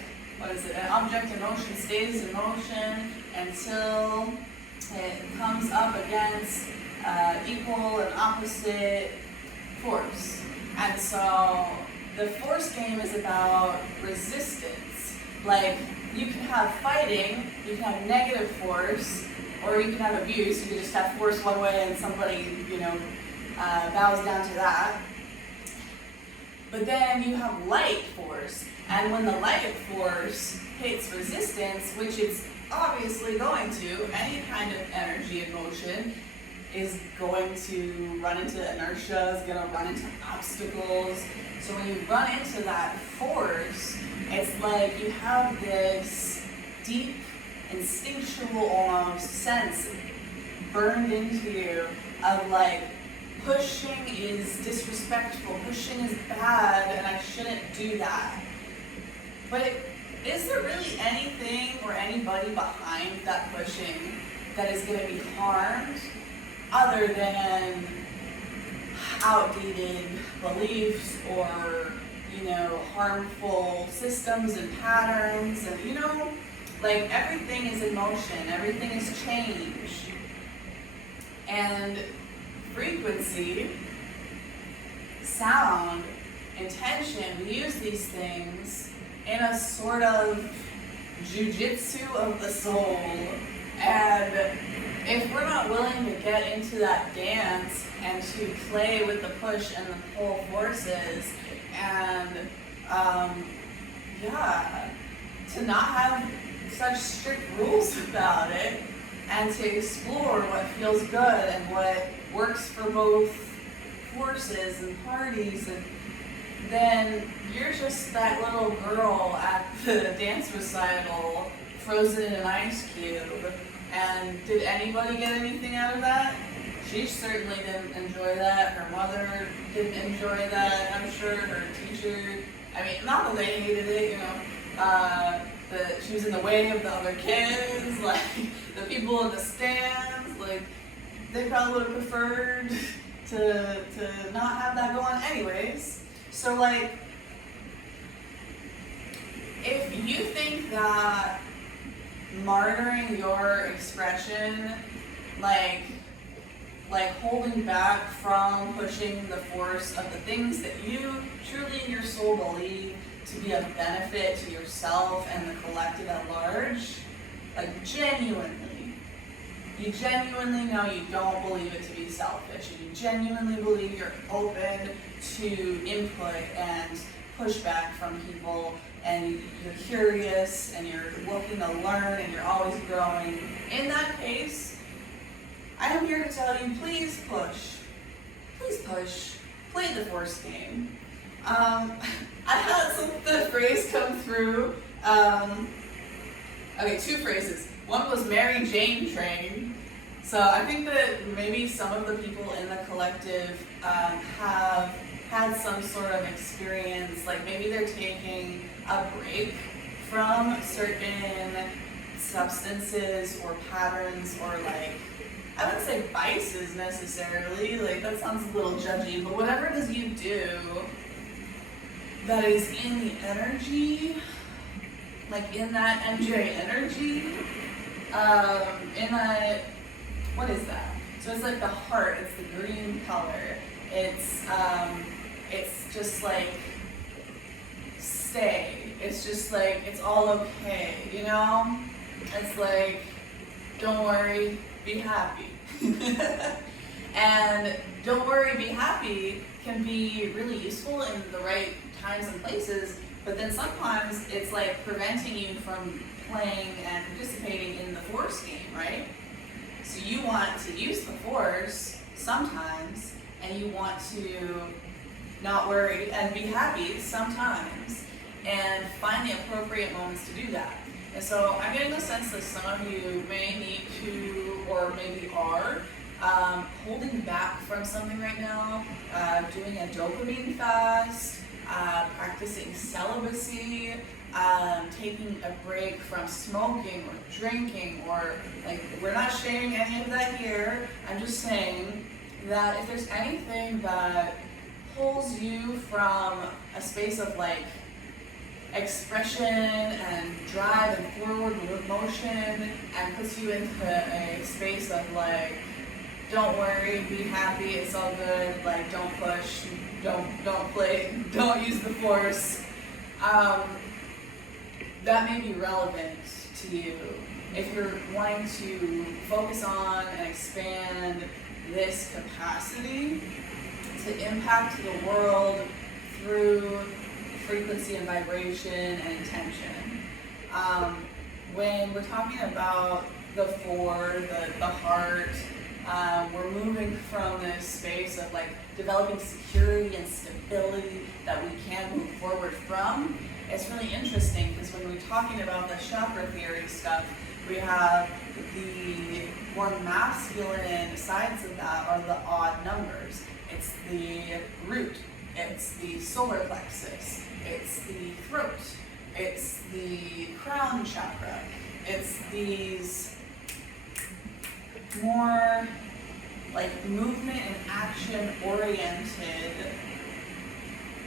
an object in motion stays in motion until it comes up against equal and opposite force. And so the force game is about resistance. Like, you can have fighting, you can have negative force, or you can have abuse. You can just have force one way and somebody, bows down to that. But then you have light force, and when the light force hits resistance, which it's obviously going to, any kind of energy in motion is going to run into inertia, is going to run into obstacles. So when you run into that force, it's like you have this deep, instinctual almost sense burned into you of like, pushing is disrespectful, pushing is bad, and I shouldn't do that. But is there really anything or anybody behind that pushing that is going to be harmed other than outdated beliefs or, harmful systems and patterns? And, like, everything is in motion, everything is change. And frequency, sound, intention, we use these things in a sort of jujitsu of the soul. And if we're not willing to get into that dance and to play with the push and the pull forces and, to not have such strict rules about it, and to explore what feels good and what works for both forces and parties, and then you're just that little girl at the dance recital frozen in an ice cube. And did anybody get anything out of that? She certainly didn't enjoy that. Her mother didn't enjoy that, I'm sure. Her teacher, not that they hated it, that she was in the way of the other kids, like the people in the stands, like they probably would have preferred to not have that go on anyways. So like, if you think that martyring your expression, like holding back from pushing the force of the things that you truly in your soul believe to be of benefit to yourself and the collective at large, like you genuinely know you don't believe it to be selfish, and you genuinely believe you're open to input and pushback from people, and you're curious and you're looking to learn and you're always growing. In that case, I am here to tell you, please push. Please push. Play the force game. I had the phrase come through. Two phrases. One was Mary Jane train. So I think that maybe some of the people in the collective have had some sort of experience, like maybe they're taking a break from certain substances or patterns, or like, I wouldn't say vices necessarily, like that sounds a little judgy, but whatever it is you do that is in the energy, like in that MJ energy, what is that? So it's like the heart, it's the green color. It's just like, stay. It's just like, it's all okay, you know? It's like, don't worry, be happy. And don't worry, be happy can be really useful in the right times and places, but then sometimes it's like preventing you from playing and participating in the force game, right? So you want to use the force sometimes, and you want to not worry and be happy sometimes, and find the appropriate moments to do that. And so I'm getting the sense that some of you may need to, or maybe are, holding back from something right now, doing a dopamine fast, practicing celibacy, taking a break from smoking or drinking, or like, we're not shaming any of that here. I'm just saying that if there's anything that pulls you from a space of like expression and drive and forward motion, and puts you into a space of like, don't worry, be happy, it's all good, like, don't push, don't play, don't use the force, that may be relevant to you if you're wanting to focus on and expand this capacity to impact the world through frequency and vibration and intention. When we're talking about the four, the heart, we're moving from this space of like developing security and stability that we can move forward from. It's really interesting because when we're talking about the chakra theory stuff, we have the more masculine sides of that are the odd numbers. It's the root, it's the solar plexus, it's the throat, it's the crown chakra. It's these more like movement and action oriented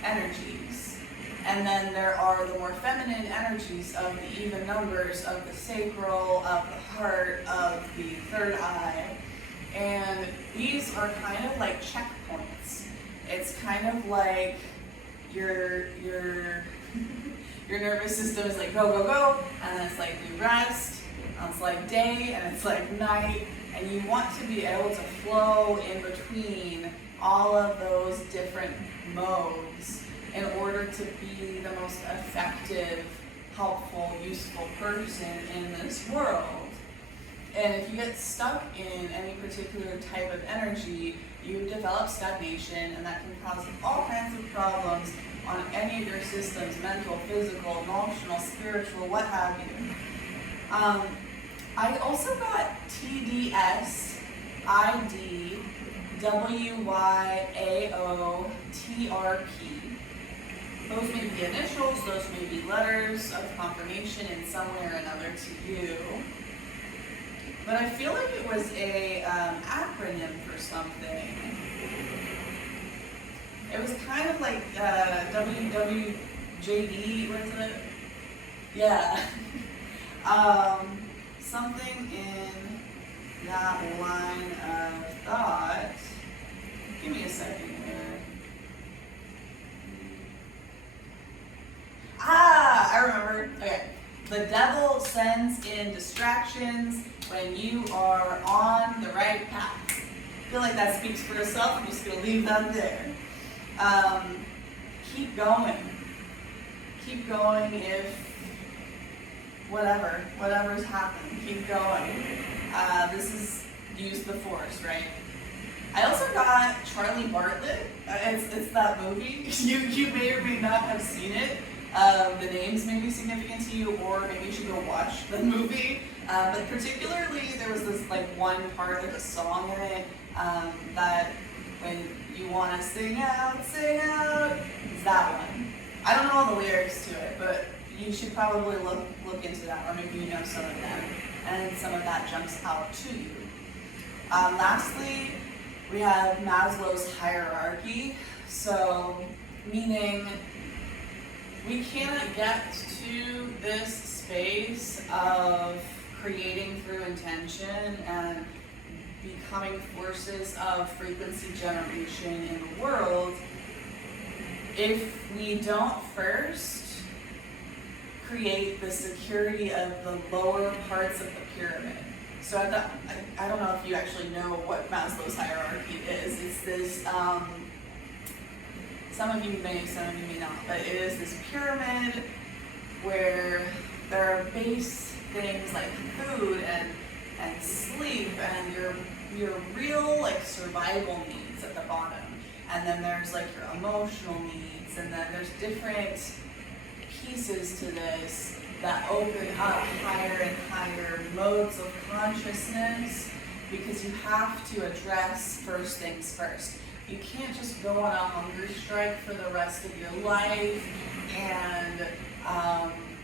energies. And then there are the more feminine energies of the even numbers, of the sacral, of the heart, of the third eye. And these are kind of like checkpoints. It's kind of like your nervous system is like go, go, go, and then it's like you rest, and it's like day, and it's like night, and you want to be able to flow in between all of those different modes in order to be the most effective, helpful, useful person in this world. And if you get stuck in any particular type of energy, you develop stagnation, and that can cause all kinds of problems on any of your systems, mental, physical, emotional, spiritual, what have you. I also got TDS, ID, WYAO, TRP. Those may be initials, those may be letters of confirmation in some way or another to you. But I feel like it was a acronym for something. It was kind of like WWJD, what is it? Yeah. Something in that line of thought. Give me a second here. I remember. Okay. The devil sends in distractions when you are on the right path. I feel like that speaks for itself. I'm just going to leave that there. Keep going. Keep going if whatever's happening, keep going. This is use the force, right? I also got Charlie Bartlett. It's that movie. You may or may not have seen it. The names may be significant to you, or maybe you should go watch the movie. But particularly, there was this like one part, like a song in it, that when you want to sing out, it's that one. I don't know all the lyrics to it, but you should probably look into that, or maybe you know some of them, and some of that jumps out to you. Lastly, we have Maslow's hierarchy. So, meaning we cannot get to this space of creating through intention and becoming forces of frequency generation in the world, if we don't first create the security of the lower parts of the pyramid. So I don't know if you actually know what Maslow's hierarchy is. It's this, some of you may, some of you may not, but it is this pyramid where there are base things like food and sleep and your real like survival needs at the bottom. And then there's like your emotional needs, and then there's different pieces to this that open up higher and higher modes of consciousness, because you have to address first things first. You can't just go on a hunger strike for the rest of your life and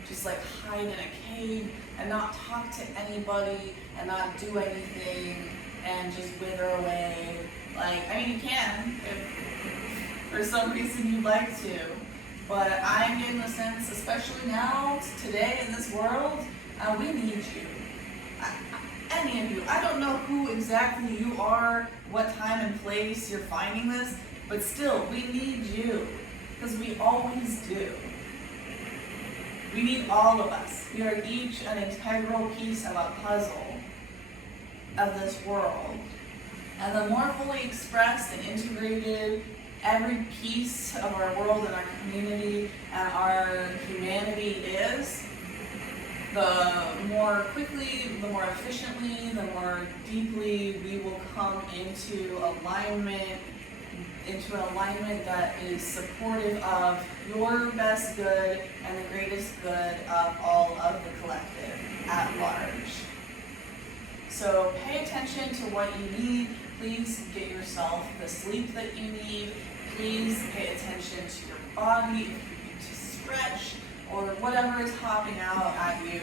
just like hide in a cave and not talk to anybody and not do anything and just wither away. Like, I mean, you can if for some reason you'd like to, but I'm getting the sense, especially now, today in this world, we need you. Any of you. I don't know who exactly you are, what time and place you're finding this, but still, we need you, because we always do. We need all of us. We are each an integral piece of a puzzle of this world. And the more fully expressed and integrated every piece of our world and our community and our humanity is, the more quickly, the more efficiently, the more deeply we will come into alignment that is supportive of your best good and the greatest good of all of the collective at large. So pay attention to what you need. Please get yourself the sleep that you need. Please pay attention to your body if you need to stretch or whatever is hopping out at you.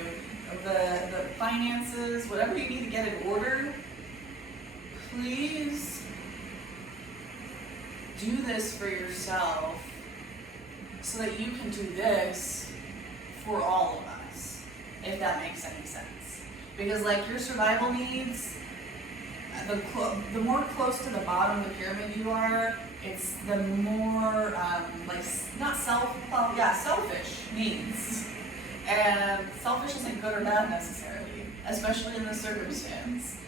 The finances, whatever you need to get in order, please do this for yourself so that you can do this for all of us, if that makes any sense. Because like your survival needs, the more close to the bottom of the pyramid you are, it's the more selfish needs. And selfish isn't good or bad necessarily, especially in this circumstance.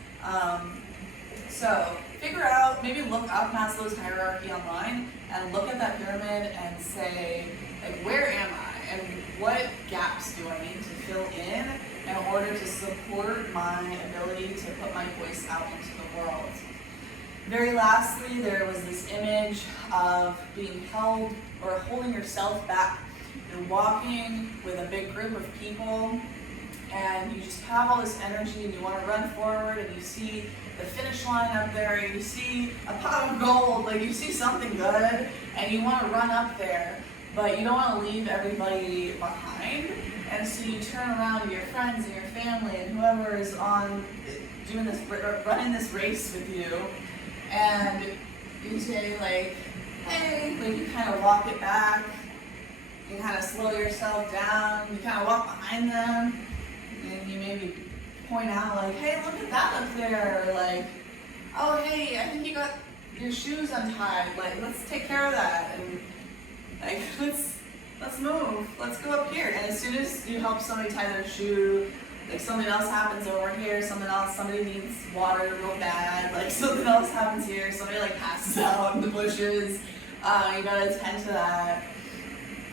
So figure out, maybe look up Maslow's hierarchy online and look at that pyramid and say, like, where am I? And what gaps do I need to fill in order to support my ability to put my voice out into the world? Very lastly, there was this image of being held or holding yourself back. You're walking with a big group of people and you just have all this energy and you want to run forward and you see the finish line up there, you see a pot of gold, like you see something good and you want to run up there, but you don't want to leave everybody behind. And so you turn around to your friends and your family and whoever is running this race with you, and you say like, hey, like you kind of walk it back, you kind of slow yourself down, you kind of walk behind them, and you maybe point out like, hey, look at that up there, or like, oh hey, I think you got your shoes untied, like let's take care of that, and like let's move, let's go up here. And as soon as you help somebody tie their shoe, like something else happens over here, somebody needs water real bad, like something else happens here, somebody like passes out in the bushes, you gotta attend to that.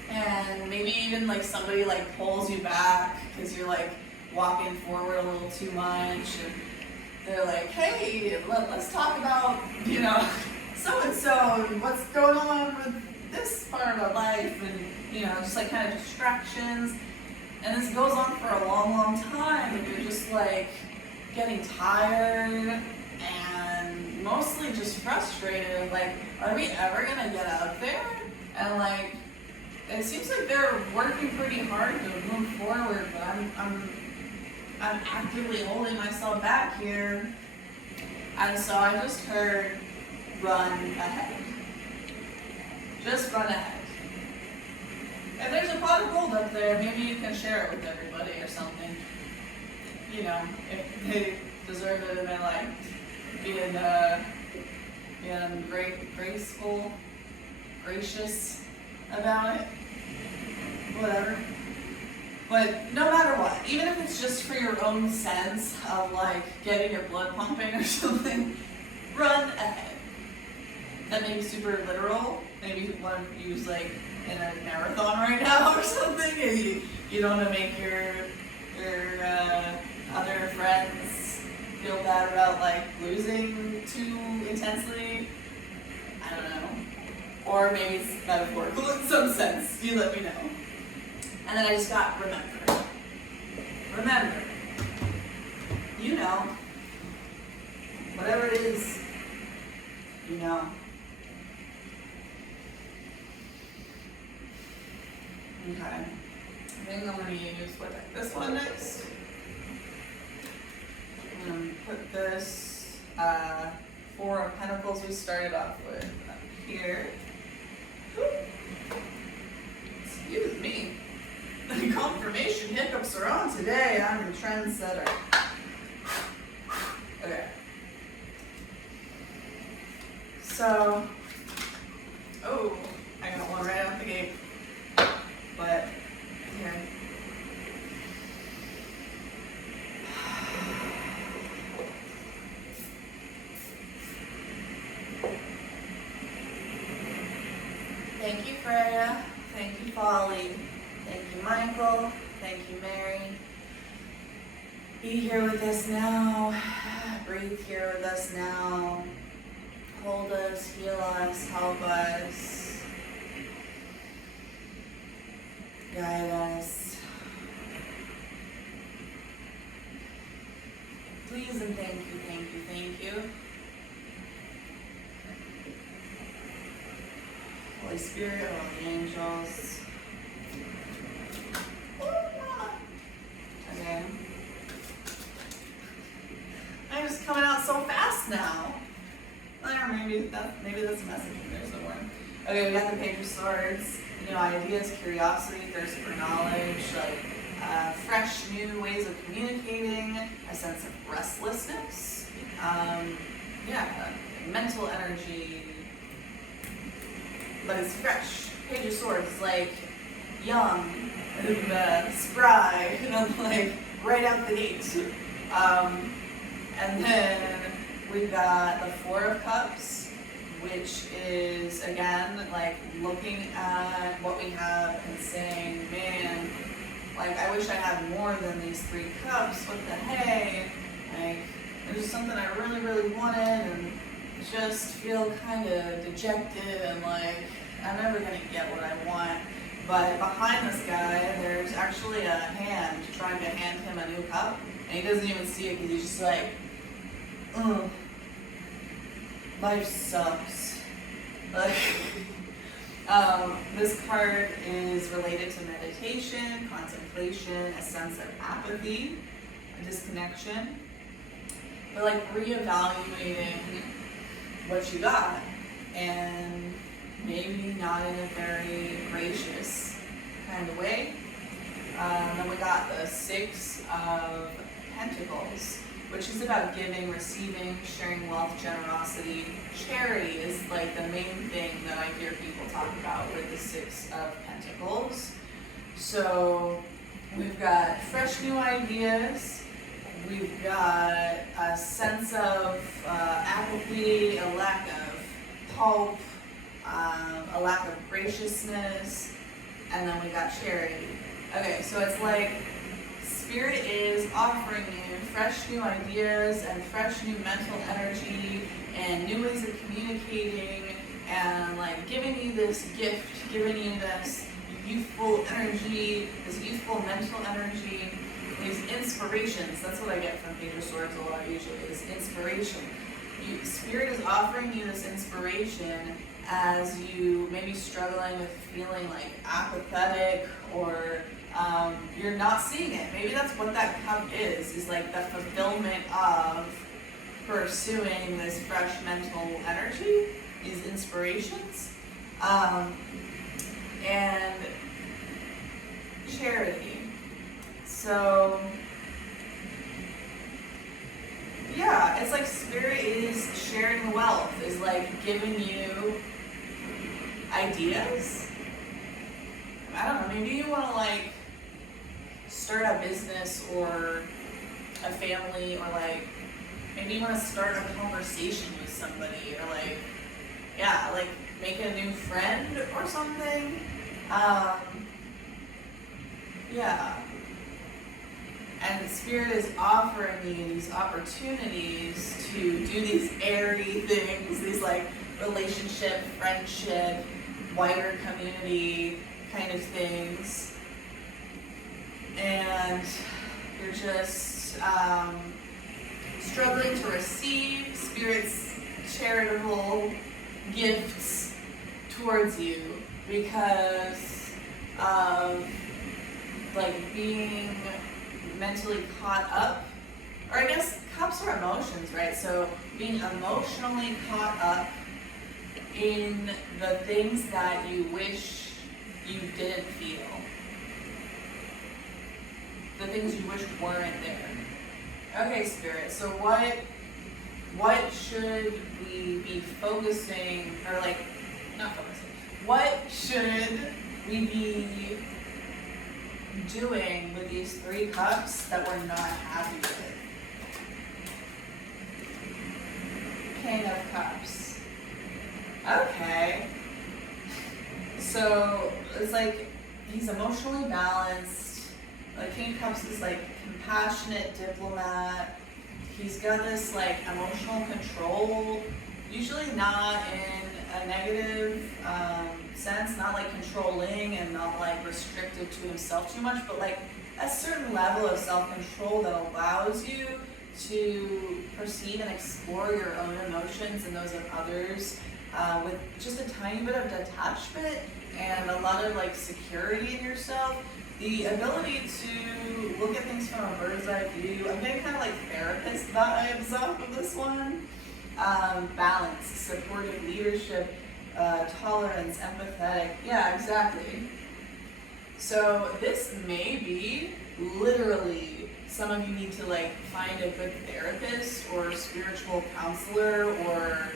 And maybe even like somebody like pulls you back because you're like walking forward a little too much, and they're like, hey, let's talk about, so-and-so, and what's going on with this part of our life, and just like kind of distractions. And this goes on for a long, long time, and you're just like getting tired and mostly just frustrated. Like, are we ever gonna get up there? And like, it seems like they're working pretty hard to move forward, but I'm actively holding myself back here. And so I just heard, run ahead. Just run ahead. If there's a pot of gold up there, maybe you can share it with everybody or something. you know, if they deserve it and they like being graceful, gracious about it, whatever. But no matter what, even if it's just for your own sense of like getting your blood pumping or something, run ahead. That may be super literal. Maybe you want to use like in a marathon right now or something, and you don't want to make your other friends feel bad about like losing too intensely. I don't know. Or maybe it's metaphorical in some sense. You let me know. And then I just got remember. Remember. You know. Whatever it is, you know. Okay. I think I'm going to use this one next. I'm going to put this Four of Pentacles we started off with up here. Excuse me. The confirmation hiccups are on today. I'm a trendsetter. Okay. So, oh, I got one right out the gate. But, here. Thank you, Freya. Thank you, Polly. Thank you, Michael. Thank you, Mary. Be here with us now. Breathe here with us now. Hold us, heal us, help us. Guide us. Please and thank you, thank you, thank you. Holy Spirit, all the angels. Okay. I'm just coming out so fast now. Or maybe that's a message in there somewhere. Okay, we got the Page of Swords. You know, ideas, curiosity, thirst for knowledge, like fresh new ways of communicating, a sense of restlessness. Mental energy. But it's fresh. Page of Swords, like young and spry, you know, like right out the gate. And then we've got the Four of Cups, which is again like looking at what we have and saying, man, like I wish I had more than these 3 cups. What the hey? Like there's something I really, really wanted and just feel kind of dejected and like I'm never gonna get what I want. But behind this guy, there's actually a hand trying to hand him a new cup, and he doesn't even see it because he's just like, life sucks. Like, this card is related to meditation, contemplation, a sense of apathy, a disconnection, but like reevaluating what you got, and maybe not in a very gracious kind of way. Then we got the Six of Pentacles, which is about giving, receiving, sharing wealth, generosity. Charity is like the main thing that I hear people talk about with the Six of Pentacles. So we've got fresh new ideas. We've got a sense of apathy, a lack of hope, a lack of graciousness, and then we got charity. Okay, so it's like Spirit is offering you fresh new ideas and fresh new mental energy and new ways of communicating and like giving you this gift, giving you this youthful energy, this youthful mental energy, these inspirations. That's what I get from Page of Swords a lot usually, is inspiration. Spirit is offering you this inspiration as you may be struggling with feeling like apathetic or you're not seeing it. Maybe that's what that cup is like the fulfillment of pursuing this fresh mental energy, these inspirations, and charity. So sharing the wealth, is like giving you ideas. I don't know, maybe you want to like start a business or a family, or like maybe you want to start a conversation with somebody, or like, yeah, like make a new friend or something. Yeah. And Spirit is offering you these opportunities to do these airy things, these like relationship, friendship, wider community kind of things. And you're just struggling to receive Spirit's charitable gifts towards you because of like being mentally caught up, or I guess cups are emotions, right? So being emotionally caught up in the things that you wish you didn't feel, the things you wish weren't there. Okay, Spirit, so what should we be focusing, or like, not focusing, what should we be doing with these 3 cups that we're not happy with? King of Cups. Okay. So it's like he's emotionally balanced. Like King of Cups is like compassionate diplomat. He's got this like emotional control, usually not in a negative sense, not like controlling and not like restricted to himself too much, but like a certain level of self-control that allows you to perceive and explore your own emotions and those of others with just a tiny bit of detachment and a lot of like security in yourself. The ability to look at things from a bird's eye view. I'm getting kind of like therapist vibes off of this one. Balance, supportive leadership, tolerance, empathetic. Yeah, exactly. So this may be literally, some of you need to like find a good therapist or spiritual counselor, or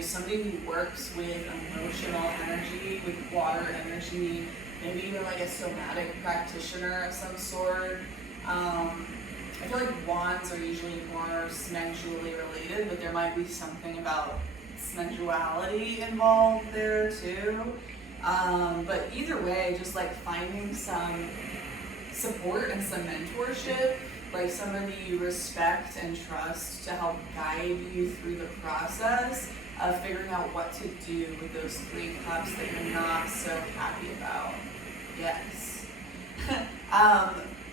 somebody who works with emotional energy, with water energy, maybe even like a somatic practitioner of some sort. I feel like wands are usually more sensually related, but there might be something about sensuality involved there too. But either way, just like finding some support and some mentorship, like somebody you respect and trust to help guide you through the process of figuring out what to do with those 3 cups that you're not so happy about. Yes.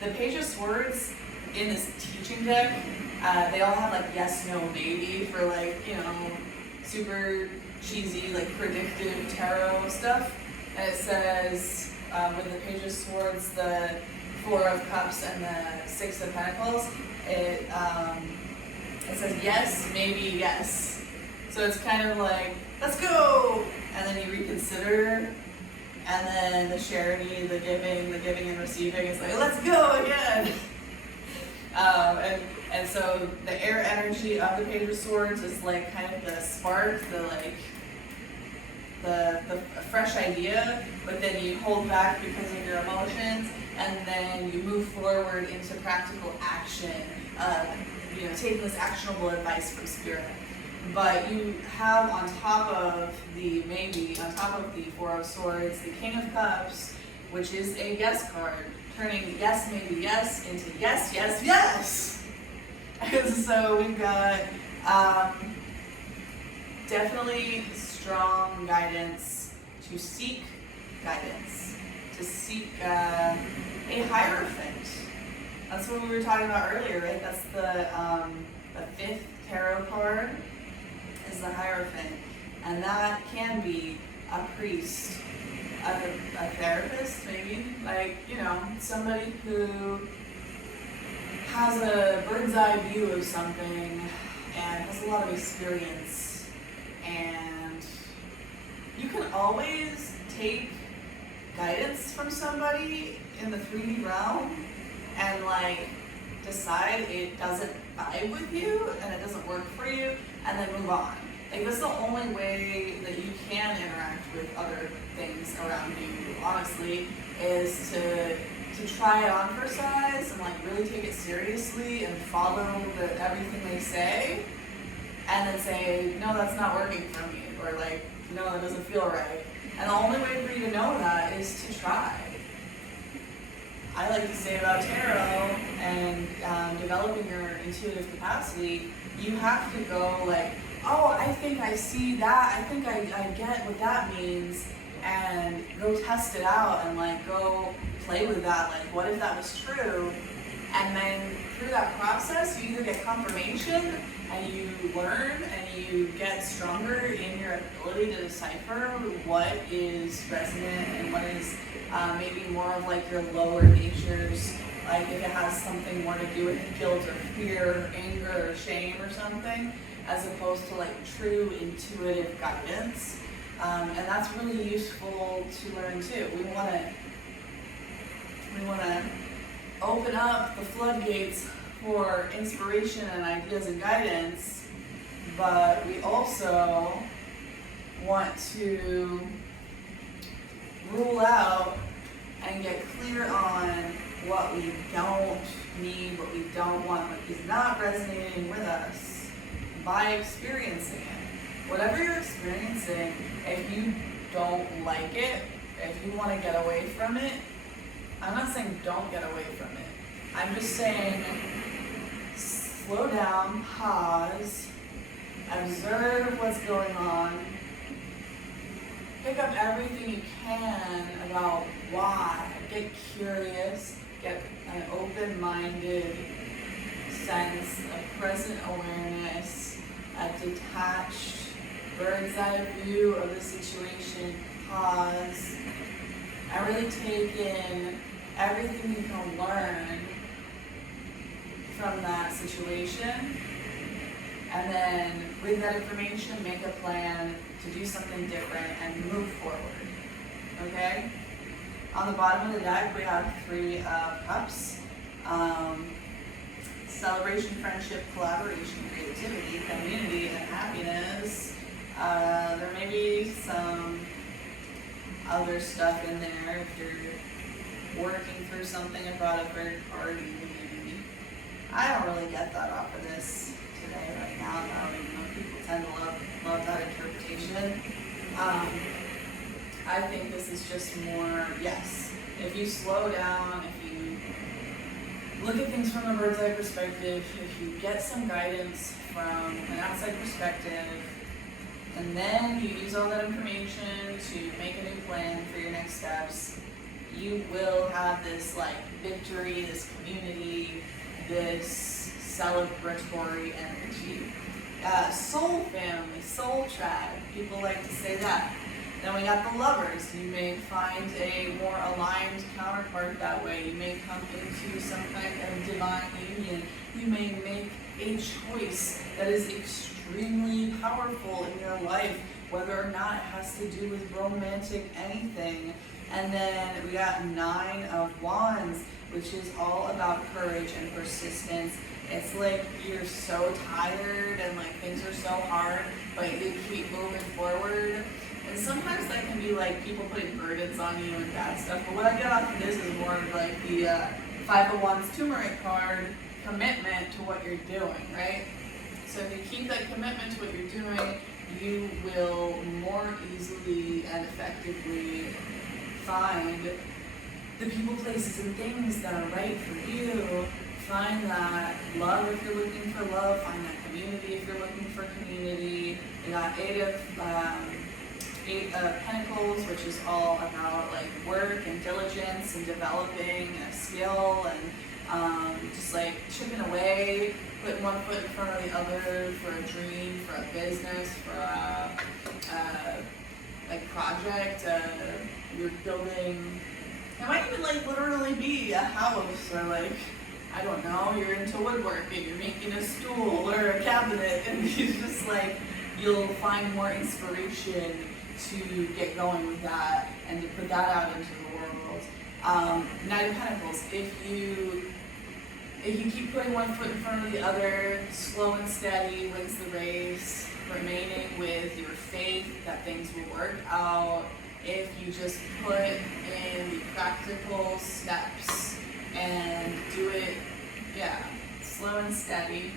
The Page of Swords in this teaching deck, they all have like yes, no, maybe for like, super cheesy, like predictive tarot stuff. And it says, with the Page of Swords, the 4 of Cups, and the 6 of Pentacles, it says yes, maybe, yes. So it's kind of like, let's go! And then you reconsider, and then the charity, the giving and receiving is like, let's go again! And so the air energy of the Page of Swords is like kind of the spark, the fresh idea, but then you hold back because of your emotions, and then you move forward into practical action, taking this actionable advice from Spirit. But you have on top of the 4 of Swords, the King of Cups, which is a yes card, turning yes, maybe, yes into yes, yes, yes. And so we've got definitely strong guidance to seek guidance, to seek a Hierophant. That's what we were talking about earlier, right? That's the 5th tarot card is the Hierophant. And that can be a priest, a therapist maybe, like, somebody who has a bird's eye view of something and has a lot of experience. And you can always take guidance from somebody in the 3D realm and like decide it doesn't vibe with you and it doesn't work for you, and then move on. Like, that's the only way that you can interact with other things around you, honestly, is to try it on for size and like really take it seriously and follow everything they say, and then say, no, that's not working for me, or like, no, that doesn't feel right. And the only way for you to know that is to try. I like to say about tarot and developing your intuitive capacity, you have to go like, oh, I think I see that, I think I get what that means, and go test it out and like go play with that, like what if that was true? And then through that process, you either get confirmation and you learn and you get stronger in your ability to decipher what is resonant and what is maybe more of like your lower natures, like if it has something more to do with guilt or fear, anger or shame or something, as opposed to like true intuitive guidance. And that's really useful to learn too. We want to open up the floodgates for inspiration and ideas and guidance, but we also want to rule out and get clear on what we don't need, what we don't want, what is not resonating with us by experiencing it. Whatever you're experiencing, if you don't like it, if you want to get away from it, I'm not saying don't get away from it. I'm just saying slow down, pause, observe what's going on, pick up everything you can about why, get curious, get an open-minded sense, a present awareness, a detached bird's eye view of the situation, pause, and really take in everything you can learn from that situation, and then with that information make a plan to do something different and move forward. Okay? On the bottom of the deck we have 3 cups. Celebration, friendship, collaboration, creativity, community, and happiness. There may be some other stuff in there if you're working through something about a third party. Maybe. I don't really get that off of this today, right now, though. You know, people tend to love that interpretation. I think this is just more, yes, if you slow down, if you look at things from a bird's eye perspective, if you get some guidance from an outside perspective, and then you use all that information to make a new plan for your next steps, you will have this like victory, this community, this celebratory energy. Soul family, soul tribe, people like to say that. Then we got the lovers. You may find a more aligned counterpart that way. You may come into some kind of divine union. You may make a choice that is extremely powerful in your life, whether or not it has to do with romantic anything. And then we got 9 of Wands, which is all about courage and persistence. It's like you're so tired and like things are so hard, but you keep moving forward. And sometimes that can be like people putting burdens on you and bad stuff. But what I get off of this is more of like the 5 of Wands turmeric card, commitment to what you're doing, right? So if you keep that commitment to what you're doing, you will more easily and effectively find the people, places, and things that are right for you. Find that love if you're looking for love. Find that community if you're looking for community. You got 8 of Pentacles, which is all about like work and diligence and developing a skill and just like chipping away, putting one foot in front of the other for a dream, for a business, for a like project. You're building. It might even like literally be a house, or like, I don't know, you're into woodworking, you're making a stool or a cabinet, and you just like, you'll find more inspiration to get going with that and to put that out into the world. 9 of Pentacles, if if you keep putting one foot in front of the other, slow and steady wins the race, remaining with your faith that things will work out. If you just put in the practical steps and do it, yeah, slow and steady.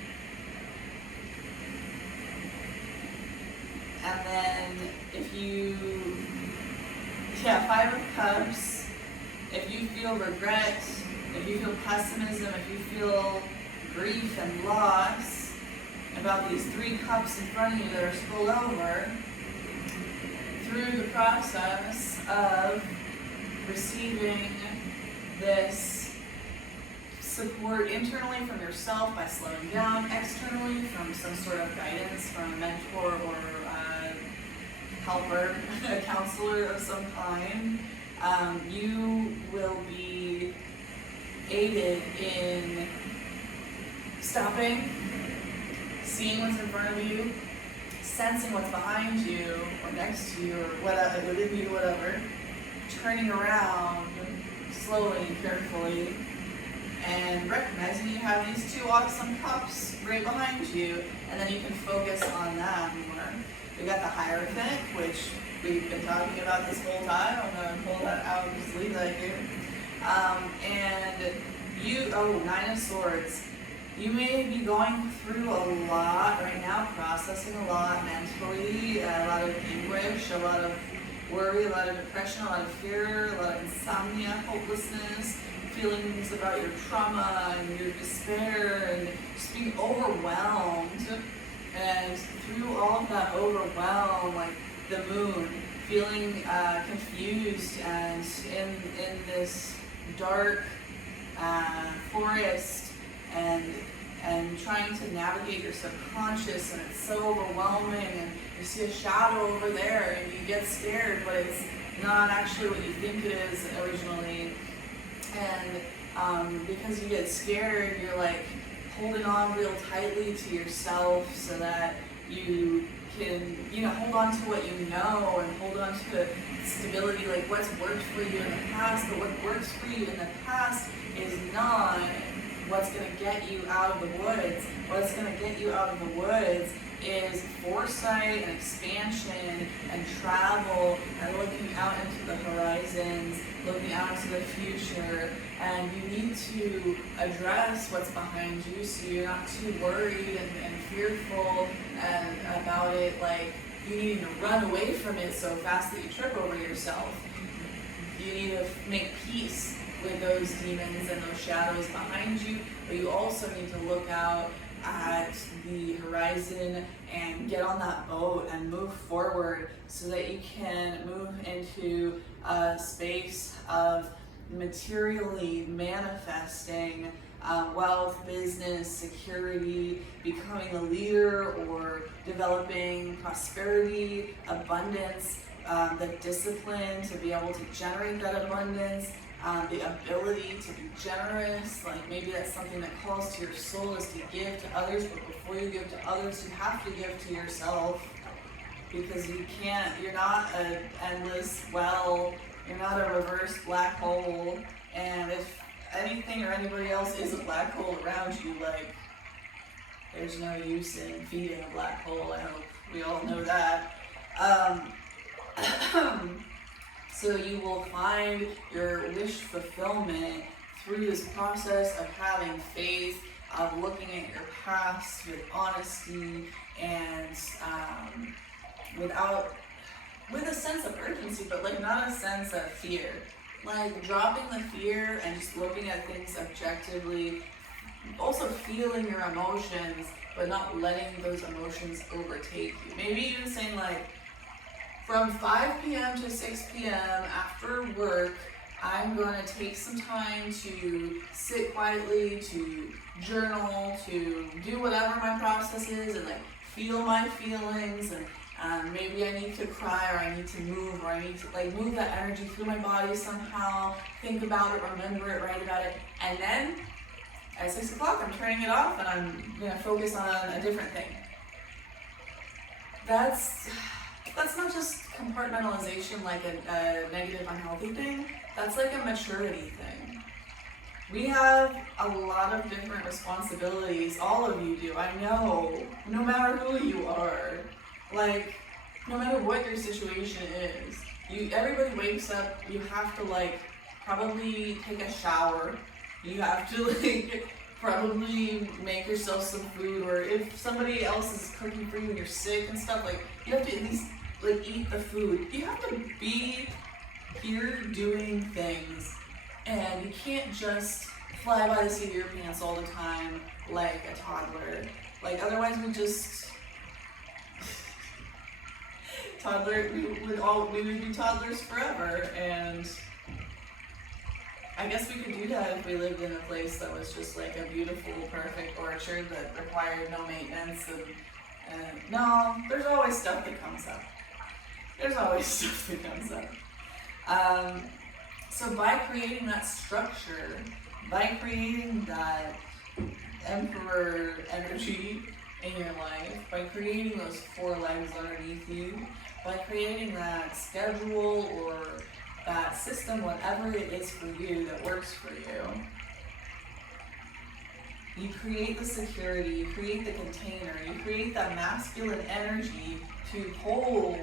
And then if you, Five of Cups, if you feel regret, if you feel pessimism, if you feel grief and loss about these 3 cups in front of you that are spilled over, through the process of receiving this support internally from yourself by slowing down, externally from some sort of guidance from a mentor or helper, a counselor of some kind, you will be aided in stopping, seeing what's in front of you, sensing what's behind you or next to you or whatever, within you, whatever, turning around slowly and carefully, and recognizing you have these 2 awesome cups right behind you, and then you can focus on that more. We got the Hierophant, which we've been talking about this whole time. I'm going to pull that out and just leave that here. And you, 9 of Swords. You may be going through a lot right now, processing a lot mentally, a lot of anguish, a lot of worry, a lot of depression, a lot of fear, a lot of insomnia, hopelessness, feelings about your trauma and your despair, and just being overwhelmed. And through all of that overwhelm, like the moon, feeling confused and in this dark forest, and trying to navigate your subconscious, and it's so overwhelming, and you see a shadow over there and you get scared, but it's not actually what you think it is originally. And because you get scared, you're like holding on real tightly to yourself so that you can, hold on to what you know and hold on to stability, like what's worked for you in the past. But what works for you in the past is not what's going to get you out of the woods. What's going to get you out of the woods is foresight and expansion and travel and looking out into the horizons, looking out into the future. And you need to address what's behind you so you're not too worried and fearful and about it, like you need to run away from it so fast that you trip over yourself. You need to make peace with those demons and those shadows behind you, but you also need to look out at the horizon and get on that boat and move forward so that you can move into a space of materially manifesting wealth, business, security, becoming a leader, or developing prosperity, abundance, the discipline to be able to generate that abundance, the ability to be generous. Like maybe that's something that calls to your soul, is to give to others, but before you give to others, you have to give to yourself, because you're not an endless well, you're not a reverse black hole, and if anything or anybody else is a black hole around you, like, there's no use in feeding a black hole. I hope we all know that. So you will find your wish fulfillment through this process of having faith, of looking at your past with honesty and with a sense of urgency, but like not a sense of fear. Like dropping the fear and just looking at things objectively, also feeling your emotions, but not letting those emotions overtake you. Maybe even saying like, from 5 p.m. to 6 p.m. after work, I'm going to take some time to sit quietly, to journal, to do whatever my process is, and like feel my feelings, and maybe I need to cry, or I need to move, or I need to like move that energy through my body somehow, think about it, remember it, write about it, and then at 6 o'clock I'm turning it off and I'm going to focus on a different thing. That's not just compartmentalization like a negative, unhealthy thing. That's like a maturity thing. We have a lot of different responsibilities. All of you do. I know. No matter who you are. Like, no matter what your situation is. Everybody wakes up, you have to like probably take a shower. You have to like probably make yourself some food, or if somebody else is cooking for you and you're sick and stuff, like you have to at least like eat the food. You have to be here doing things, and you can't just fly by the seat of your pants all the time like a toddler. Like otherwise we would be toddlers forever, and I guess we could do that if we lived in a place that was just like a beautiful, perfect orchard that required no maintenance and no, there's always stuff that comes up. There's always stuff that comes up. So by creating that structure, by creating that emperor energy in your life, by creating those 4 legs underneath you, by creating that schedule or that system, whatever it is for you that works for you, you create the security, you create the container, you create that masculine energy to hold.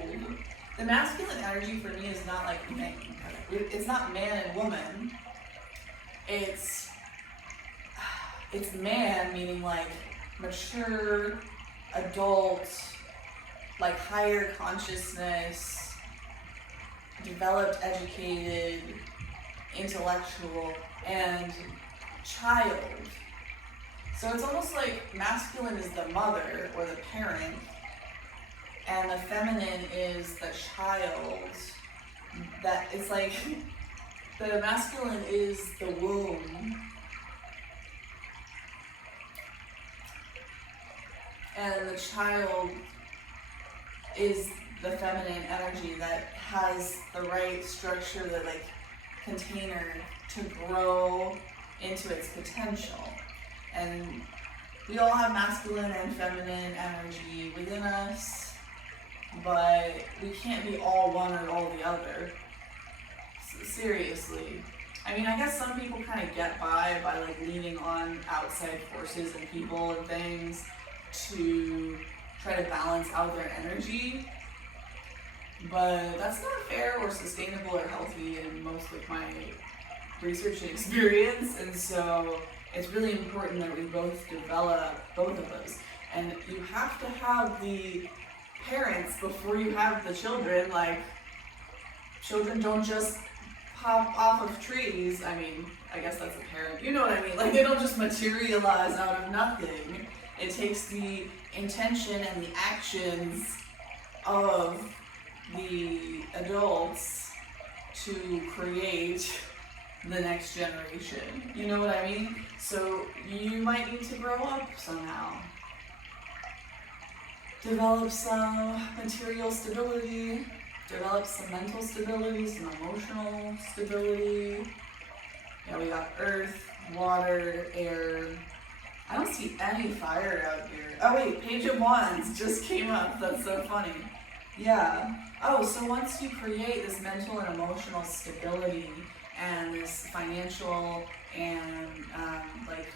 The masculine energy for me is not like it's not man and woman. It's man, meaning like mature, adult, like higher consciousness, developed, educated, intellectual, and child. So it's almost like masculine is the mother or the parent, and the feminine is the child. That it's like the masculine is the womb, and the child is the feminine energy that has the right structure, the like container to grow into its potential. And we all have masculine and feminine energy within us, but we can't be all one or all the other. Seriously. I mean, I guess some people kind of get by like leaning on outside forces and people and things to try to balance out their energy, but that's not fair or sustainable or healthy in most of my research and experience. And so it's really important that we both develop both of those. And you have to have the parents before you have the children. Like, children don't just pop off of trees. I mean, I guess that's a parent. You know what I mean? Like, they don't just materialize out of nothing. It takes the intention and the actions of the adults to create the next generation. You know what I mean? So you might need to grow up somehow. Develop some material stability, develop some mental stability, some emotional stability. Yeah, we got earth, water, air. I don't see any fire out here. Oh wait, Page of Wands just came up. That's so funny. Yeah. Oh, so once you create this mental and emotional stability and this financial and like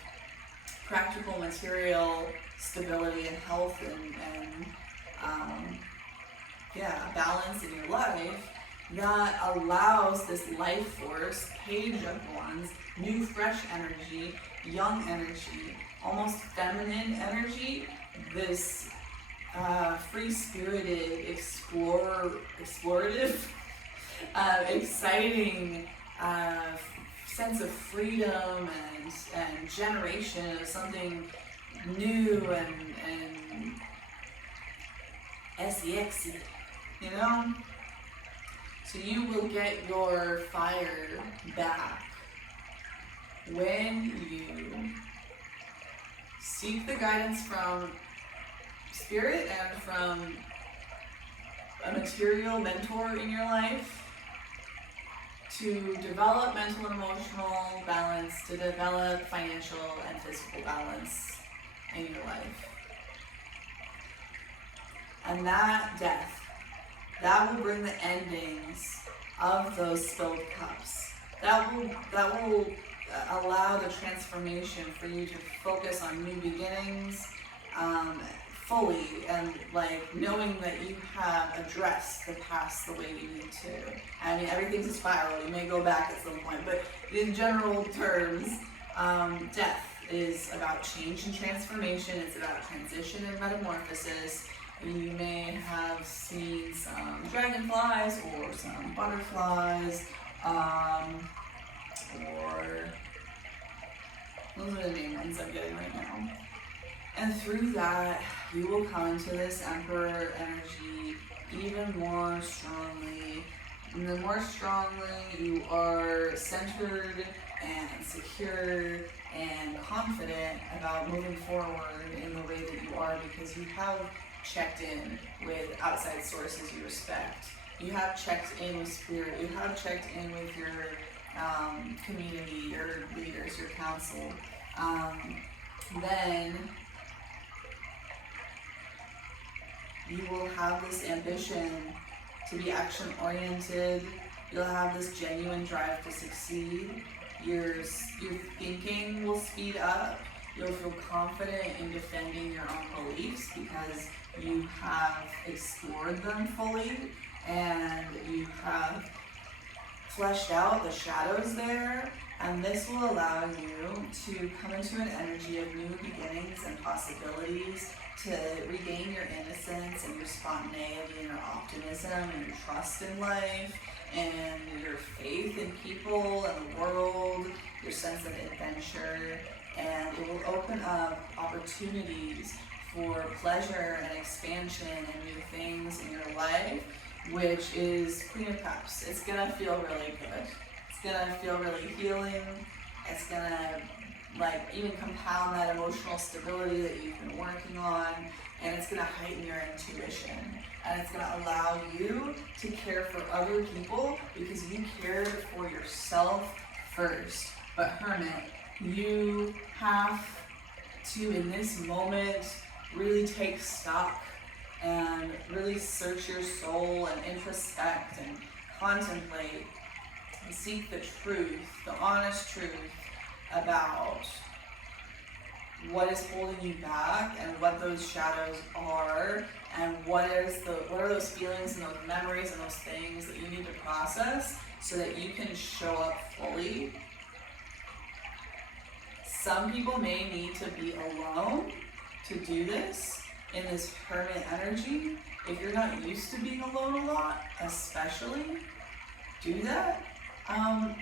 practical material stability and health and balance in your life, that allows this life force, Page of Wands, new fresh energy, young energy, almost feminine energy, this free-spirited, explorative, exciting sense of freedom and generation of something new and sexy, you know? So you will get your fire back when you seek the guidance from spirit and from a material mentor in your life to develop mental and emotional balance, to develop financial and physical balance in your life. And that death, that will bring the endings of those spilled cups. That will allow the transformation for you to focus on new beginnings fully, and like knowing that you have addressed the past the way you need to. I mean, everything's a spiral. You may go back at some point, but in general terms, death is about change and transformation. It's about transition and metamorphosis. You may have seen some dragonflies or some butterflies, or those are the main ones I'm getting right now. And through that, you will come into this Emperor energy even more strongly. And the more strongly you are centered and secure and confident about moving forward in the way that you are, because you have checked in with outside sources you respect. You have checked in with spirit. You have checked in with your community, your leaders, your council. Then you will have this ambition to be action-oriented. You'll have this genuine drive to succeed. Your thinking will speed up. You'll feel confident in defending your own beliefs because you have explored them fully and you have fleshed out the shadows there. And this will allow you to come into an energy of new beginnings and possibilities, to regain your innocence and your spontaneity and your optimism and your trust in life and your faith in people and the world, your sense of adventure. And it will open up opportunities for pleasure and expansion and new things in your life, which is Queen of Cups. It's gonna feel really good. It's gonna feel really healing. It's gonna like even compound that emotional stability that you've been working on, and it's gonna heighten your intuition, and it's gonna allow you to care for other people because you cared for yourself first. But Hermit, you have to, in this moment, really take stock and really search your soul and introspect and contemplate and seek the truth, the honest truth about what is holding you back and what those shadows are, and what are those feelings and those memories and those things that you need to process so that you can show up fully. Some people may need to be alone to do this in this Hermit energy. If you're not used to being alone a lot, especially, do that. And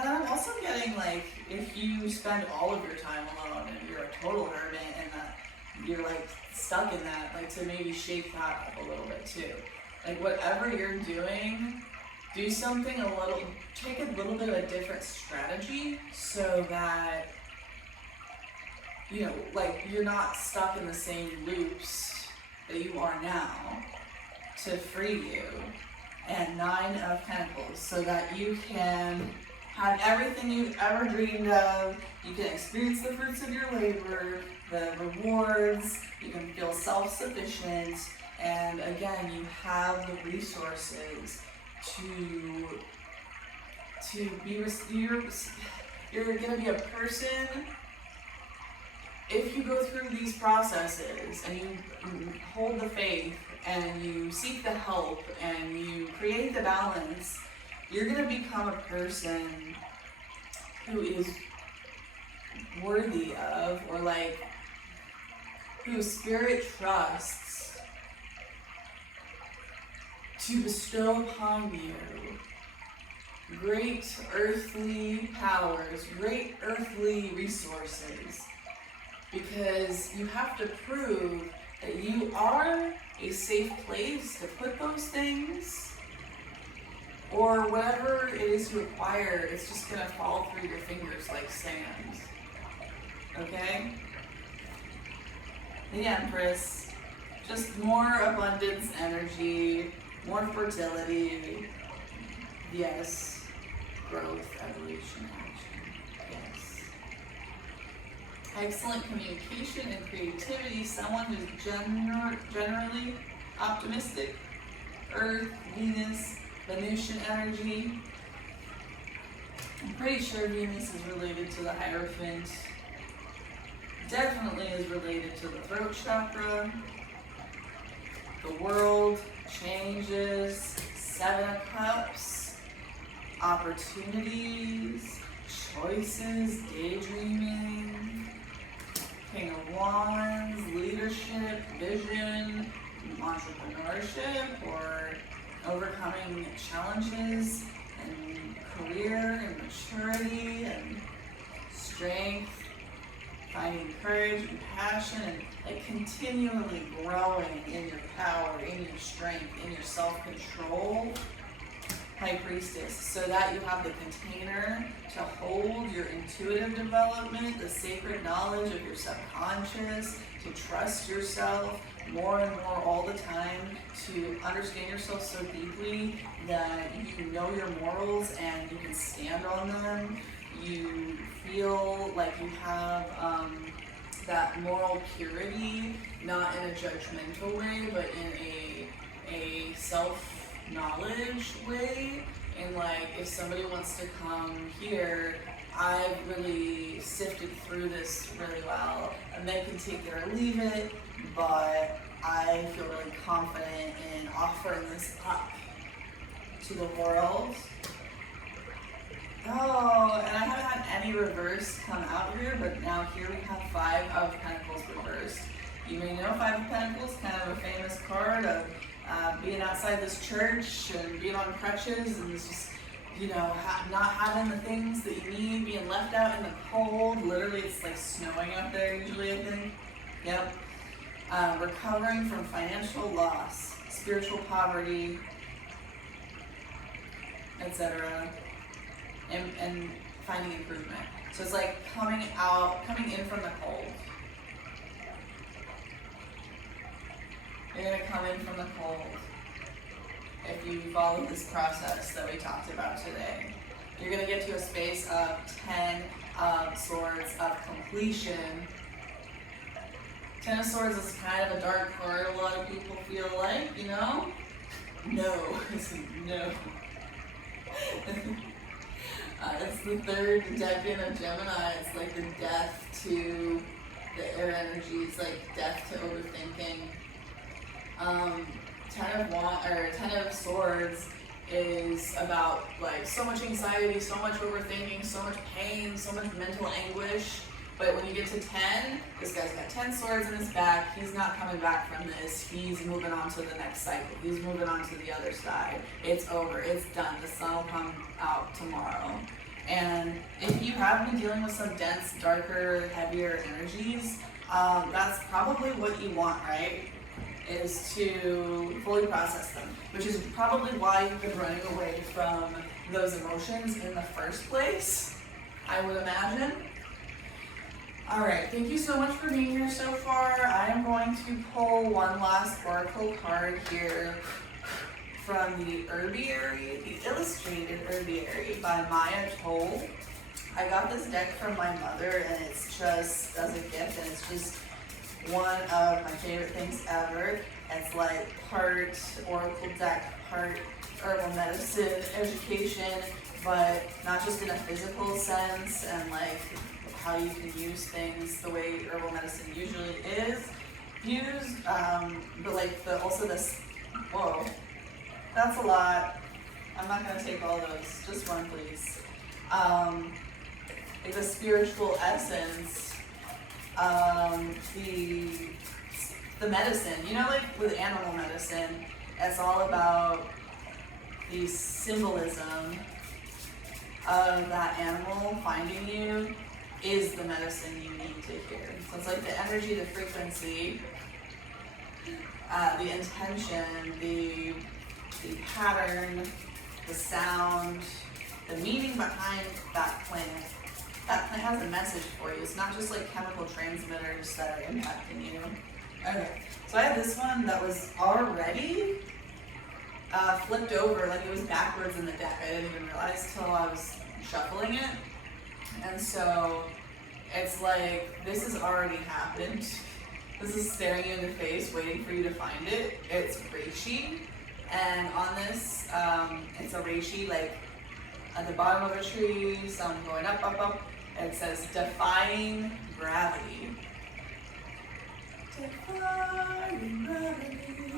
I'm also getting like, if you spend all of your time alone and you're a total hermit and that you're like stuck in that, like to maybe shake that up a little bit too. Like whatever you're doing, do something take a little bit of a different strategy so that, you know, like you're not stuck in the same loops that you are now, to free you. And 9 of Pentacles, so that you can have everything you've ever dreamed of. You can experience the fruits of your labor, the rewards, you can feel self-sufficient, and again, you have the resources to be, you're gonna be a person, if you go through these processes and you hold the faith and you seek the help and you create the balance, you're going to become a person who is worthy of, or like, who spirit trusts to bestow upon you great earthly powers, great earthly resources, because you have to prove that you are a safe place to put those things, or whatever it is you acquire, it's just gonna fall through your fingers like sand. Okay? The Empress, just more abundance energy, more fertility, yes, growth, evolution, action, yes. Excellent communication and creativity, someone who's generally optimistic. Earth, Venus, Venusian energy. I'm pretty sure Venus is related to the Hierophant. Definitely is related to the throat chakra. The world changes. 7 of Cups. Opportunities. Choices. Daydreaming. King of Wands. Leadership. Vision. Entrepreneurship. Or overcoming challenges. And career. And maturity. And strength. Finding courage and passion, and like continually growing in your power, in your strength, in your self-control. High Priestess, so that you have the container to hold your intuitive development, the sacred knowledge of your subconscious, to trust yourself more and more all the time, to understand yourself so deeply that you know your morals and you can stand on them. You feel like you have that moral purity, not in a judgmental way, but in a self-knowledge way. And like, if somebody wants to come here, I've really sifted through this really well, and they can take it or leave it, but I feel really confident in offering this up to the world. Oh, and I haven't had any reverse come out here, but now here we have 5 of Pentacles reversed. You may know 5 of Pentacles, kind of a famous card of being outside this church and being on crutches and just, you know, not having the things that you need, being left out in the cold. Literally, it's like snowing out there usually, I think. Yep. Recovering from financial loss, spiritual poverty, etc. And finding improvement. So it's like coming in from the cold. You're gonna come in from the cold if you follow this process that we talked about today. You're gonna get to a space of 10 of Swords of completion. 10 of Swords is kind of a dark card, a lot of people feel like, you know? No, no. It's the 3rd decan of Gemini. It's like the death to the air energy. It's like death to overthinking. 10 of Swords is about like so much anxiety, so much overthinking, so much pain, so much mental anguish. But when you get to 10, this guy's got 10 swords in his back. He's not coming back from this. He's moving on to the next cycle. He's moving on to the other side. It's over. It's done. The sun will come out tomorrow. And if you have been dealing with some dense, darker, heavier energies, that's probably what you want, right? Is to fully process them, which is probably why you've been running away from those emotions in the first place, I would imagine. All right, thank you so much for being here so far. I am going to pull one last oracle card here from the Herbiary, the Illustrated Herbiary by Maya Toll. I got this deck from my mother, and it's just as a gift, and it's just one of my favorite things ever. It's like part oracle deck, part herbal medicine education, but not just in a physical sense and like how you can use things the way herbal medicine usually is used, but like also this, whoa, that's a lot. I'm not gonna take all those, just one please. Like the spiritual essence, the medicine, you know, like with animal medicine, it's all about the symbolism of that animal finding you is the medicine you need to hear. So it's like the energy, the frequency, the intention, the pattern, the sound, the meaning behind that plant. That plant has a message for you. It's not just like chemical transmitters that are impacting you. Okay, so I had this one that was already flipped over, like it was backwards in the deck. I didn't even realize till I was shuffling it. And so it's like, this has already happened. This is staring you in the face, waiting for you to find it. It's reishi. And on this, it's a reishi, like at the bottom of a tree, some going up, up, up. And it says defying gravity. Defying gravity.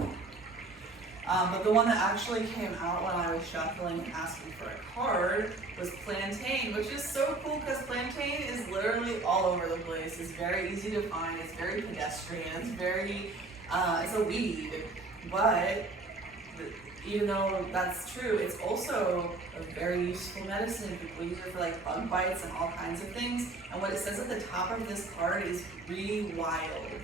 But the one that actually came out when I was shuffling and asking for a card was plantain, which is so cool because plantain is literally all over the place. It's very easy to find. It's very pedestrian. It's very, it's a weed. But even though that's true, it's also a very useful medicine. People use it for like bug bites and all kinds of things. And what it says at the top of this card is rewild.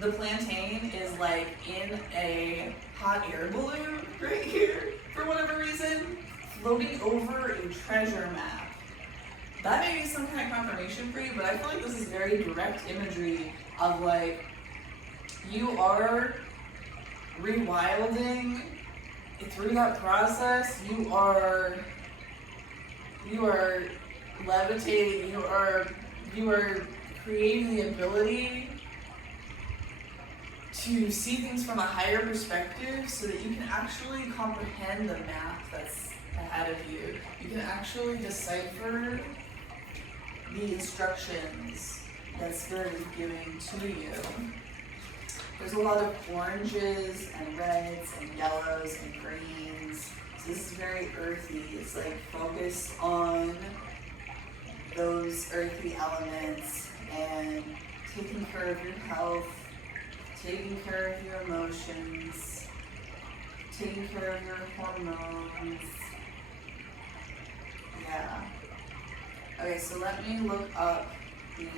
The plantain is like in a hot air balloon right here, for whatever reason, floating over a treasure map. That may be some kind of confirmation for you, but I feel like this is very direct imagery of like, you are rewilding through that process. You are levitating, you are creating the ability to see things from a higher perspective so that you can actually comprehend the map that's ahead of you. You can actually decipher the instructions that Spirit is giving to you. There's a lot of oranges and reds and yellows and greens. So this is very earthy. It's like focused on those earthy elements and taking care of your health, taking care of your emotions, taking care of your hormones. Yeah. Okay, so let me look up the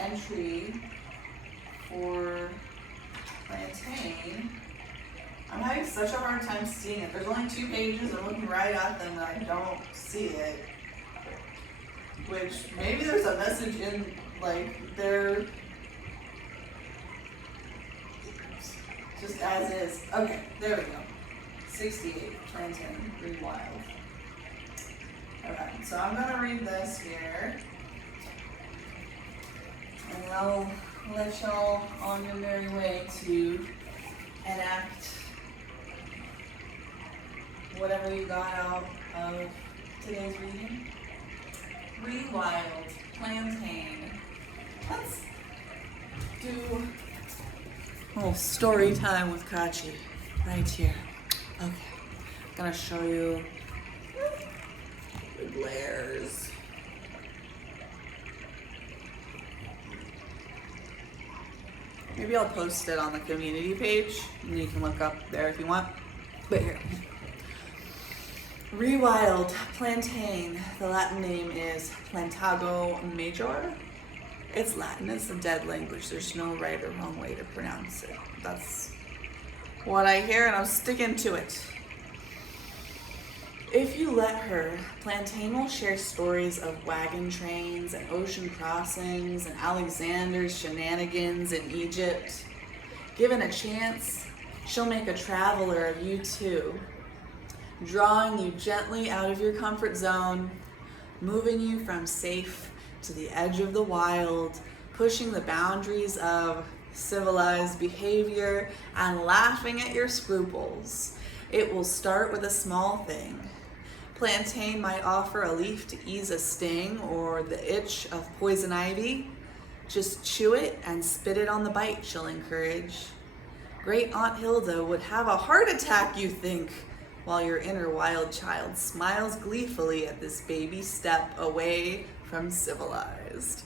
entry for plantain. I'm having such a hard time seeing it. There's only 2 pages. I'm looking right at them and I don't see it. Which, maybe there's a message in, like, their just as is. Okay, there we go. 68, plantain, rewild. Okay, so I'm gonna read this here. And I'll let y'all on your merry way to enact whatever you got out of today's reading. Rewild, plantain. Let's do a little story time with Kachi right here. Okay, I'm gonna show you the glares. Maybe I'll post it on the community page and you can look up there if you want. But here. Rewild, plantain. The Latin name is Plantago major. It's Latin, it's a dead language. There's no right or wrong way to pronounce it. That's what I hear and I'm sticking to it. If you let her, Plantain will share stories of wagon trains and ocean crossings and Alexander's shenanigans in Egypt. Given a chance, she'll make a traveler of you too, drawing you gently out of your comfort zone, moving you from safe to the edge of the wild, pushing the boundaries of civilized behavior and laughing at your scruples. It will start with a small thing. Plantain might offer a leaf to ease a sting or the itch of poison ivy. Just chew it and spit it on the bite, she'll encourage. Great Aunt Hilda would have a heart attack, you think, while your inner wild child smiles gleefully at this baby step away from civilized.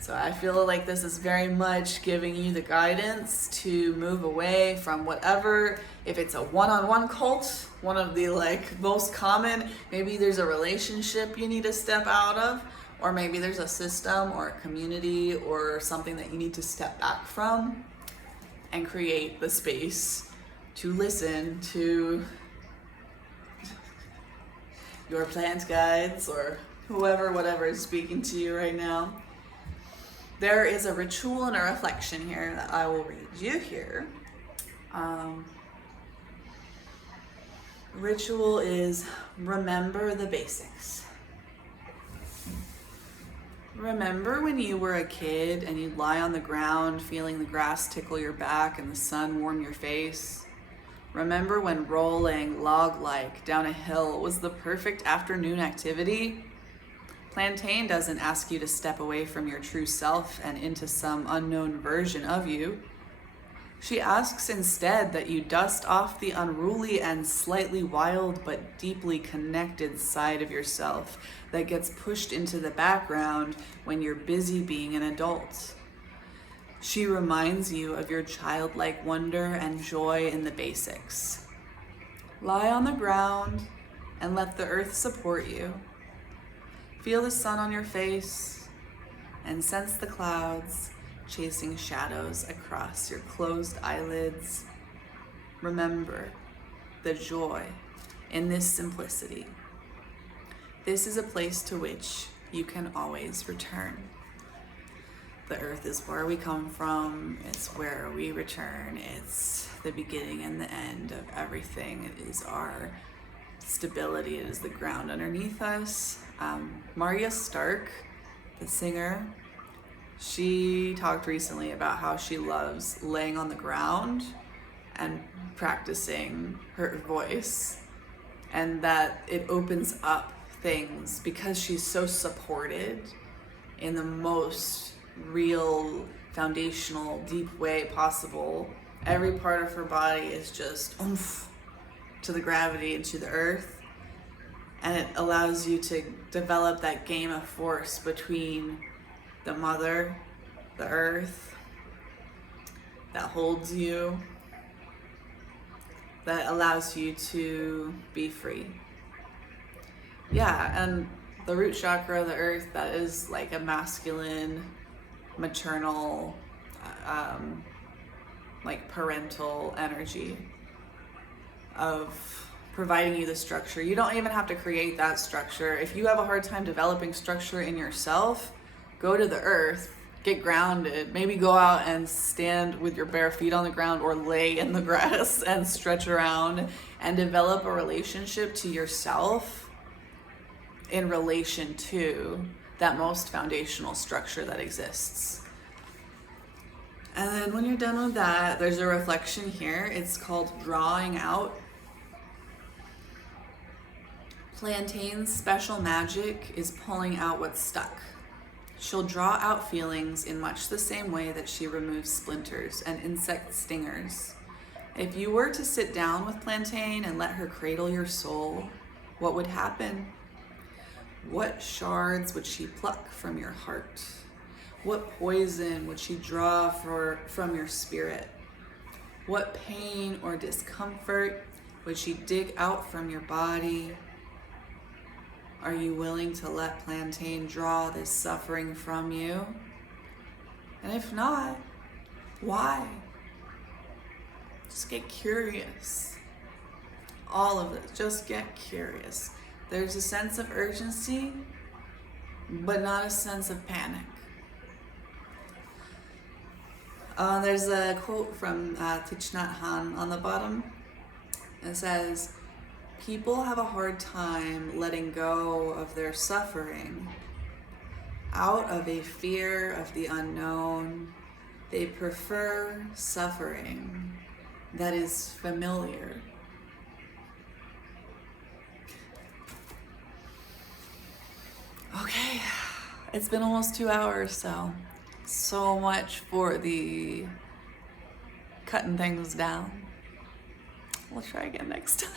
So I feel like this is very much giving you the guidance to move away from whatever, if it's a one-on-one cult, one of the like most common, maybe there's a relationship you need to step out of, or maybe there's a system or a community or something that you need to step back from and create the space to listen to your plant guides or whoever, whatever is speaking to you right now. There is a ritual and a reflection here that I will read you here. Ritual is remember the basics. Remember when you were a kid and you'd lie on the ground feeling the grass tickle your back and the sun warm your face? Remember when rolling log-like down a hill was the perfect afternoon activity? Plantain doesn't ask you to step away from your true self and into some unknown version of you. She asks instead that you dust off the unruly and slightly wild but deeply connected side of yourself that gets pushed into the background when you're busy being an adult. She reminds you of your childlike wonder and joy in the basics. Lie on the ground and let the earth support you. Feel the sun on your face and sense the clouds chasing shadows across your closed eyelids. Remember the joy in this simplicity. This is a place to which you can always return. The earth is where we come from. It's where we return. It's the beginning and the end of everything. It is our stability. It is the ground underneath us. Maria Stark, the singer, she talked recently about how she loves laying on the ground and practicing her voice, and that it opens up things because she's so supported in the most real, foundational, deep way possible. Every part of her body is just oomph to the gravity and to the earth, and it allows you to develop that game of force between the mother, the earth, that holds you, that allows you to be free. Yeah, and the root chakra, the earth, that is like a masculine, maternal, like parental energy of providing you the structure. You don't even have to create that structure. If you have a hard time developing structure in yourself, go to the earth, get grounded, maybe go out and stand with your bare feet on the ground or lay in the grass and stretch around and develop a relationship to yourself in relation to that most foundational structure that exists. And then when you're done with that, there's a reflection here. It's called drawing out. Plantain's special magic is pulling out what's stuck. She'll draw out feelings in much the same way that she removes splinters and insect stingers. If you were to sit down with Plantain and let her cradle your soul, what would happen? What shards would she pluck from your heart? What poison would she draw from your spirit? What pain or discomfort would she dig out from your body? Are you willing to let Plantain draw this suffering from you? And if not, why? Just get curious. All of it, just get curious. There's a sense of urgency, but not a sense of panic. There's a quote from Thich Nhat Hanh on the bottom. It says, "People have a hard time letting go of their suffering. Out of a fear of the unknown, they prefer suffering that is familiar." Okay, it's been almost 2 hours, so much for the cutting things down. We'll try again next time.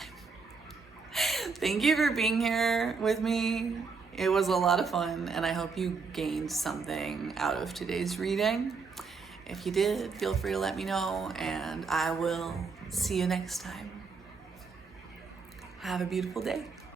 Thank you for being here with me. It was a lot of fun, and I hope you gained something out of today's reading. If you did, feel free to let me know, and I will see you next time. Have a beautiful day.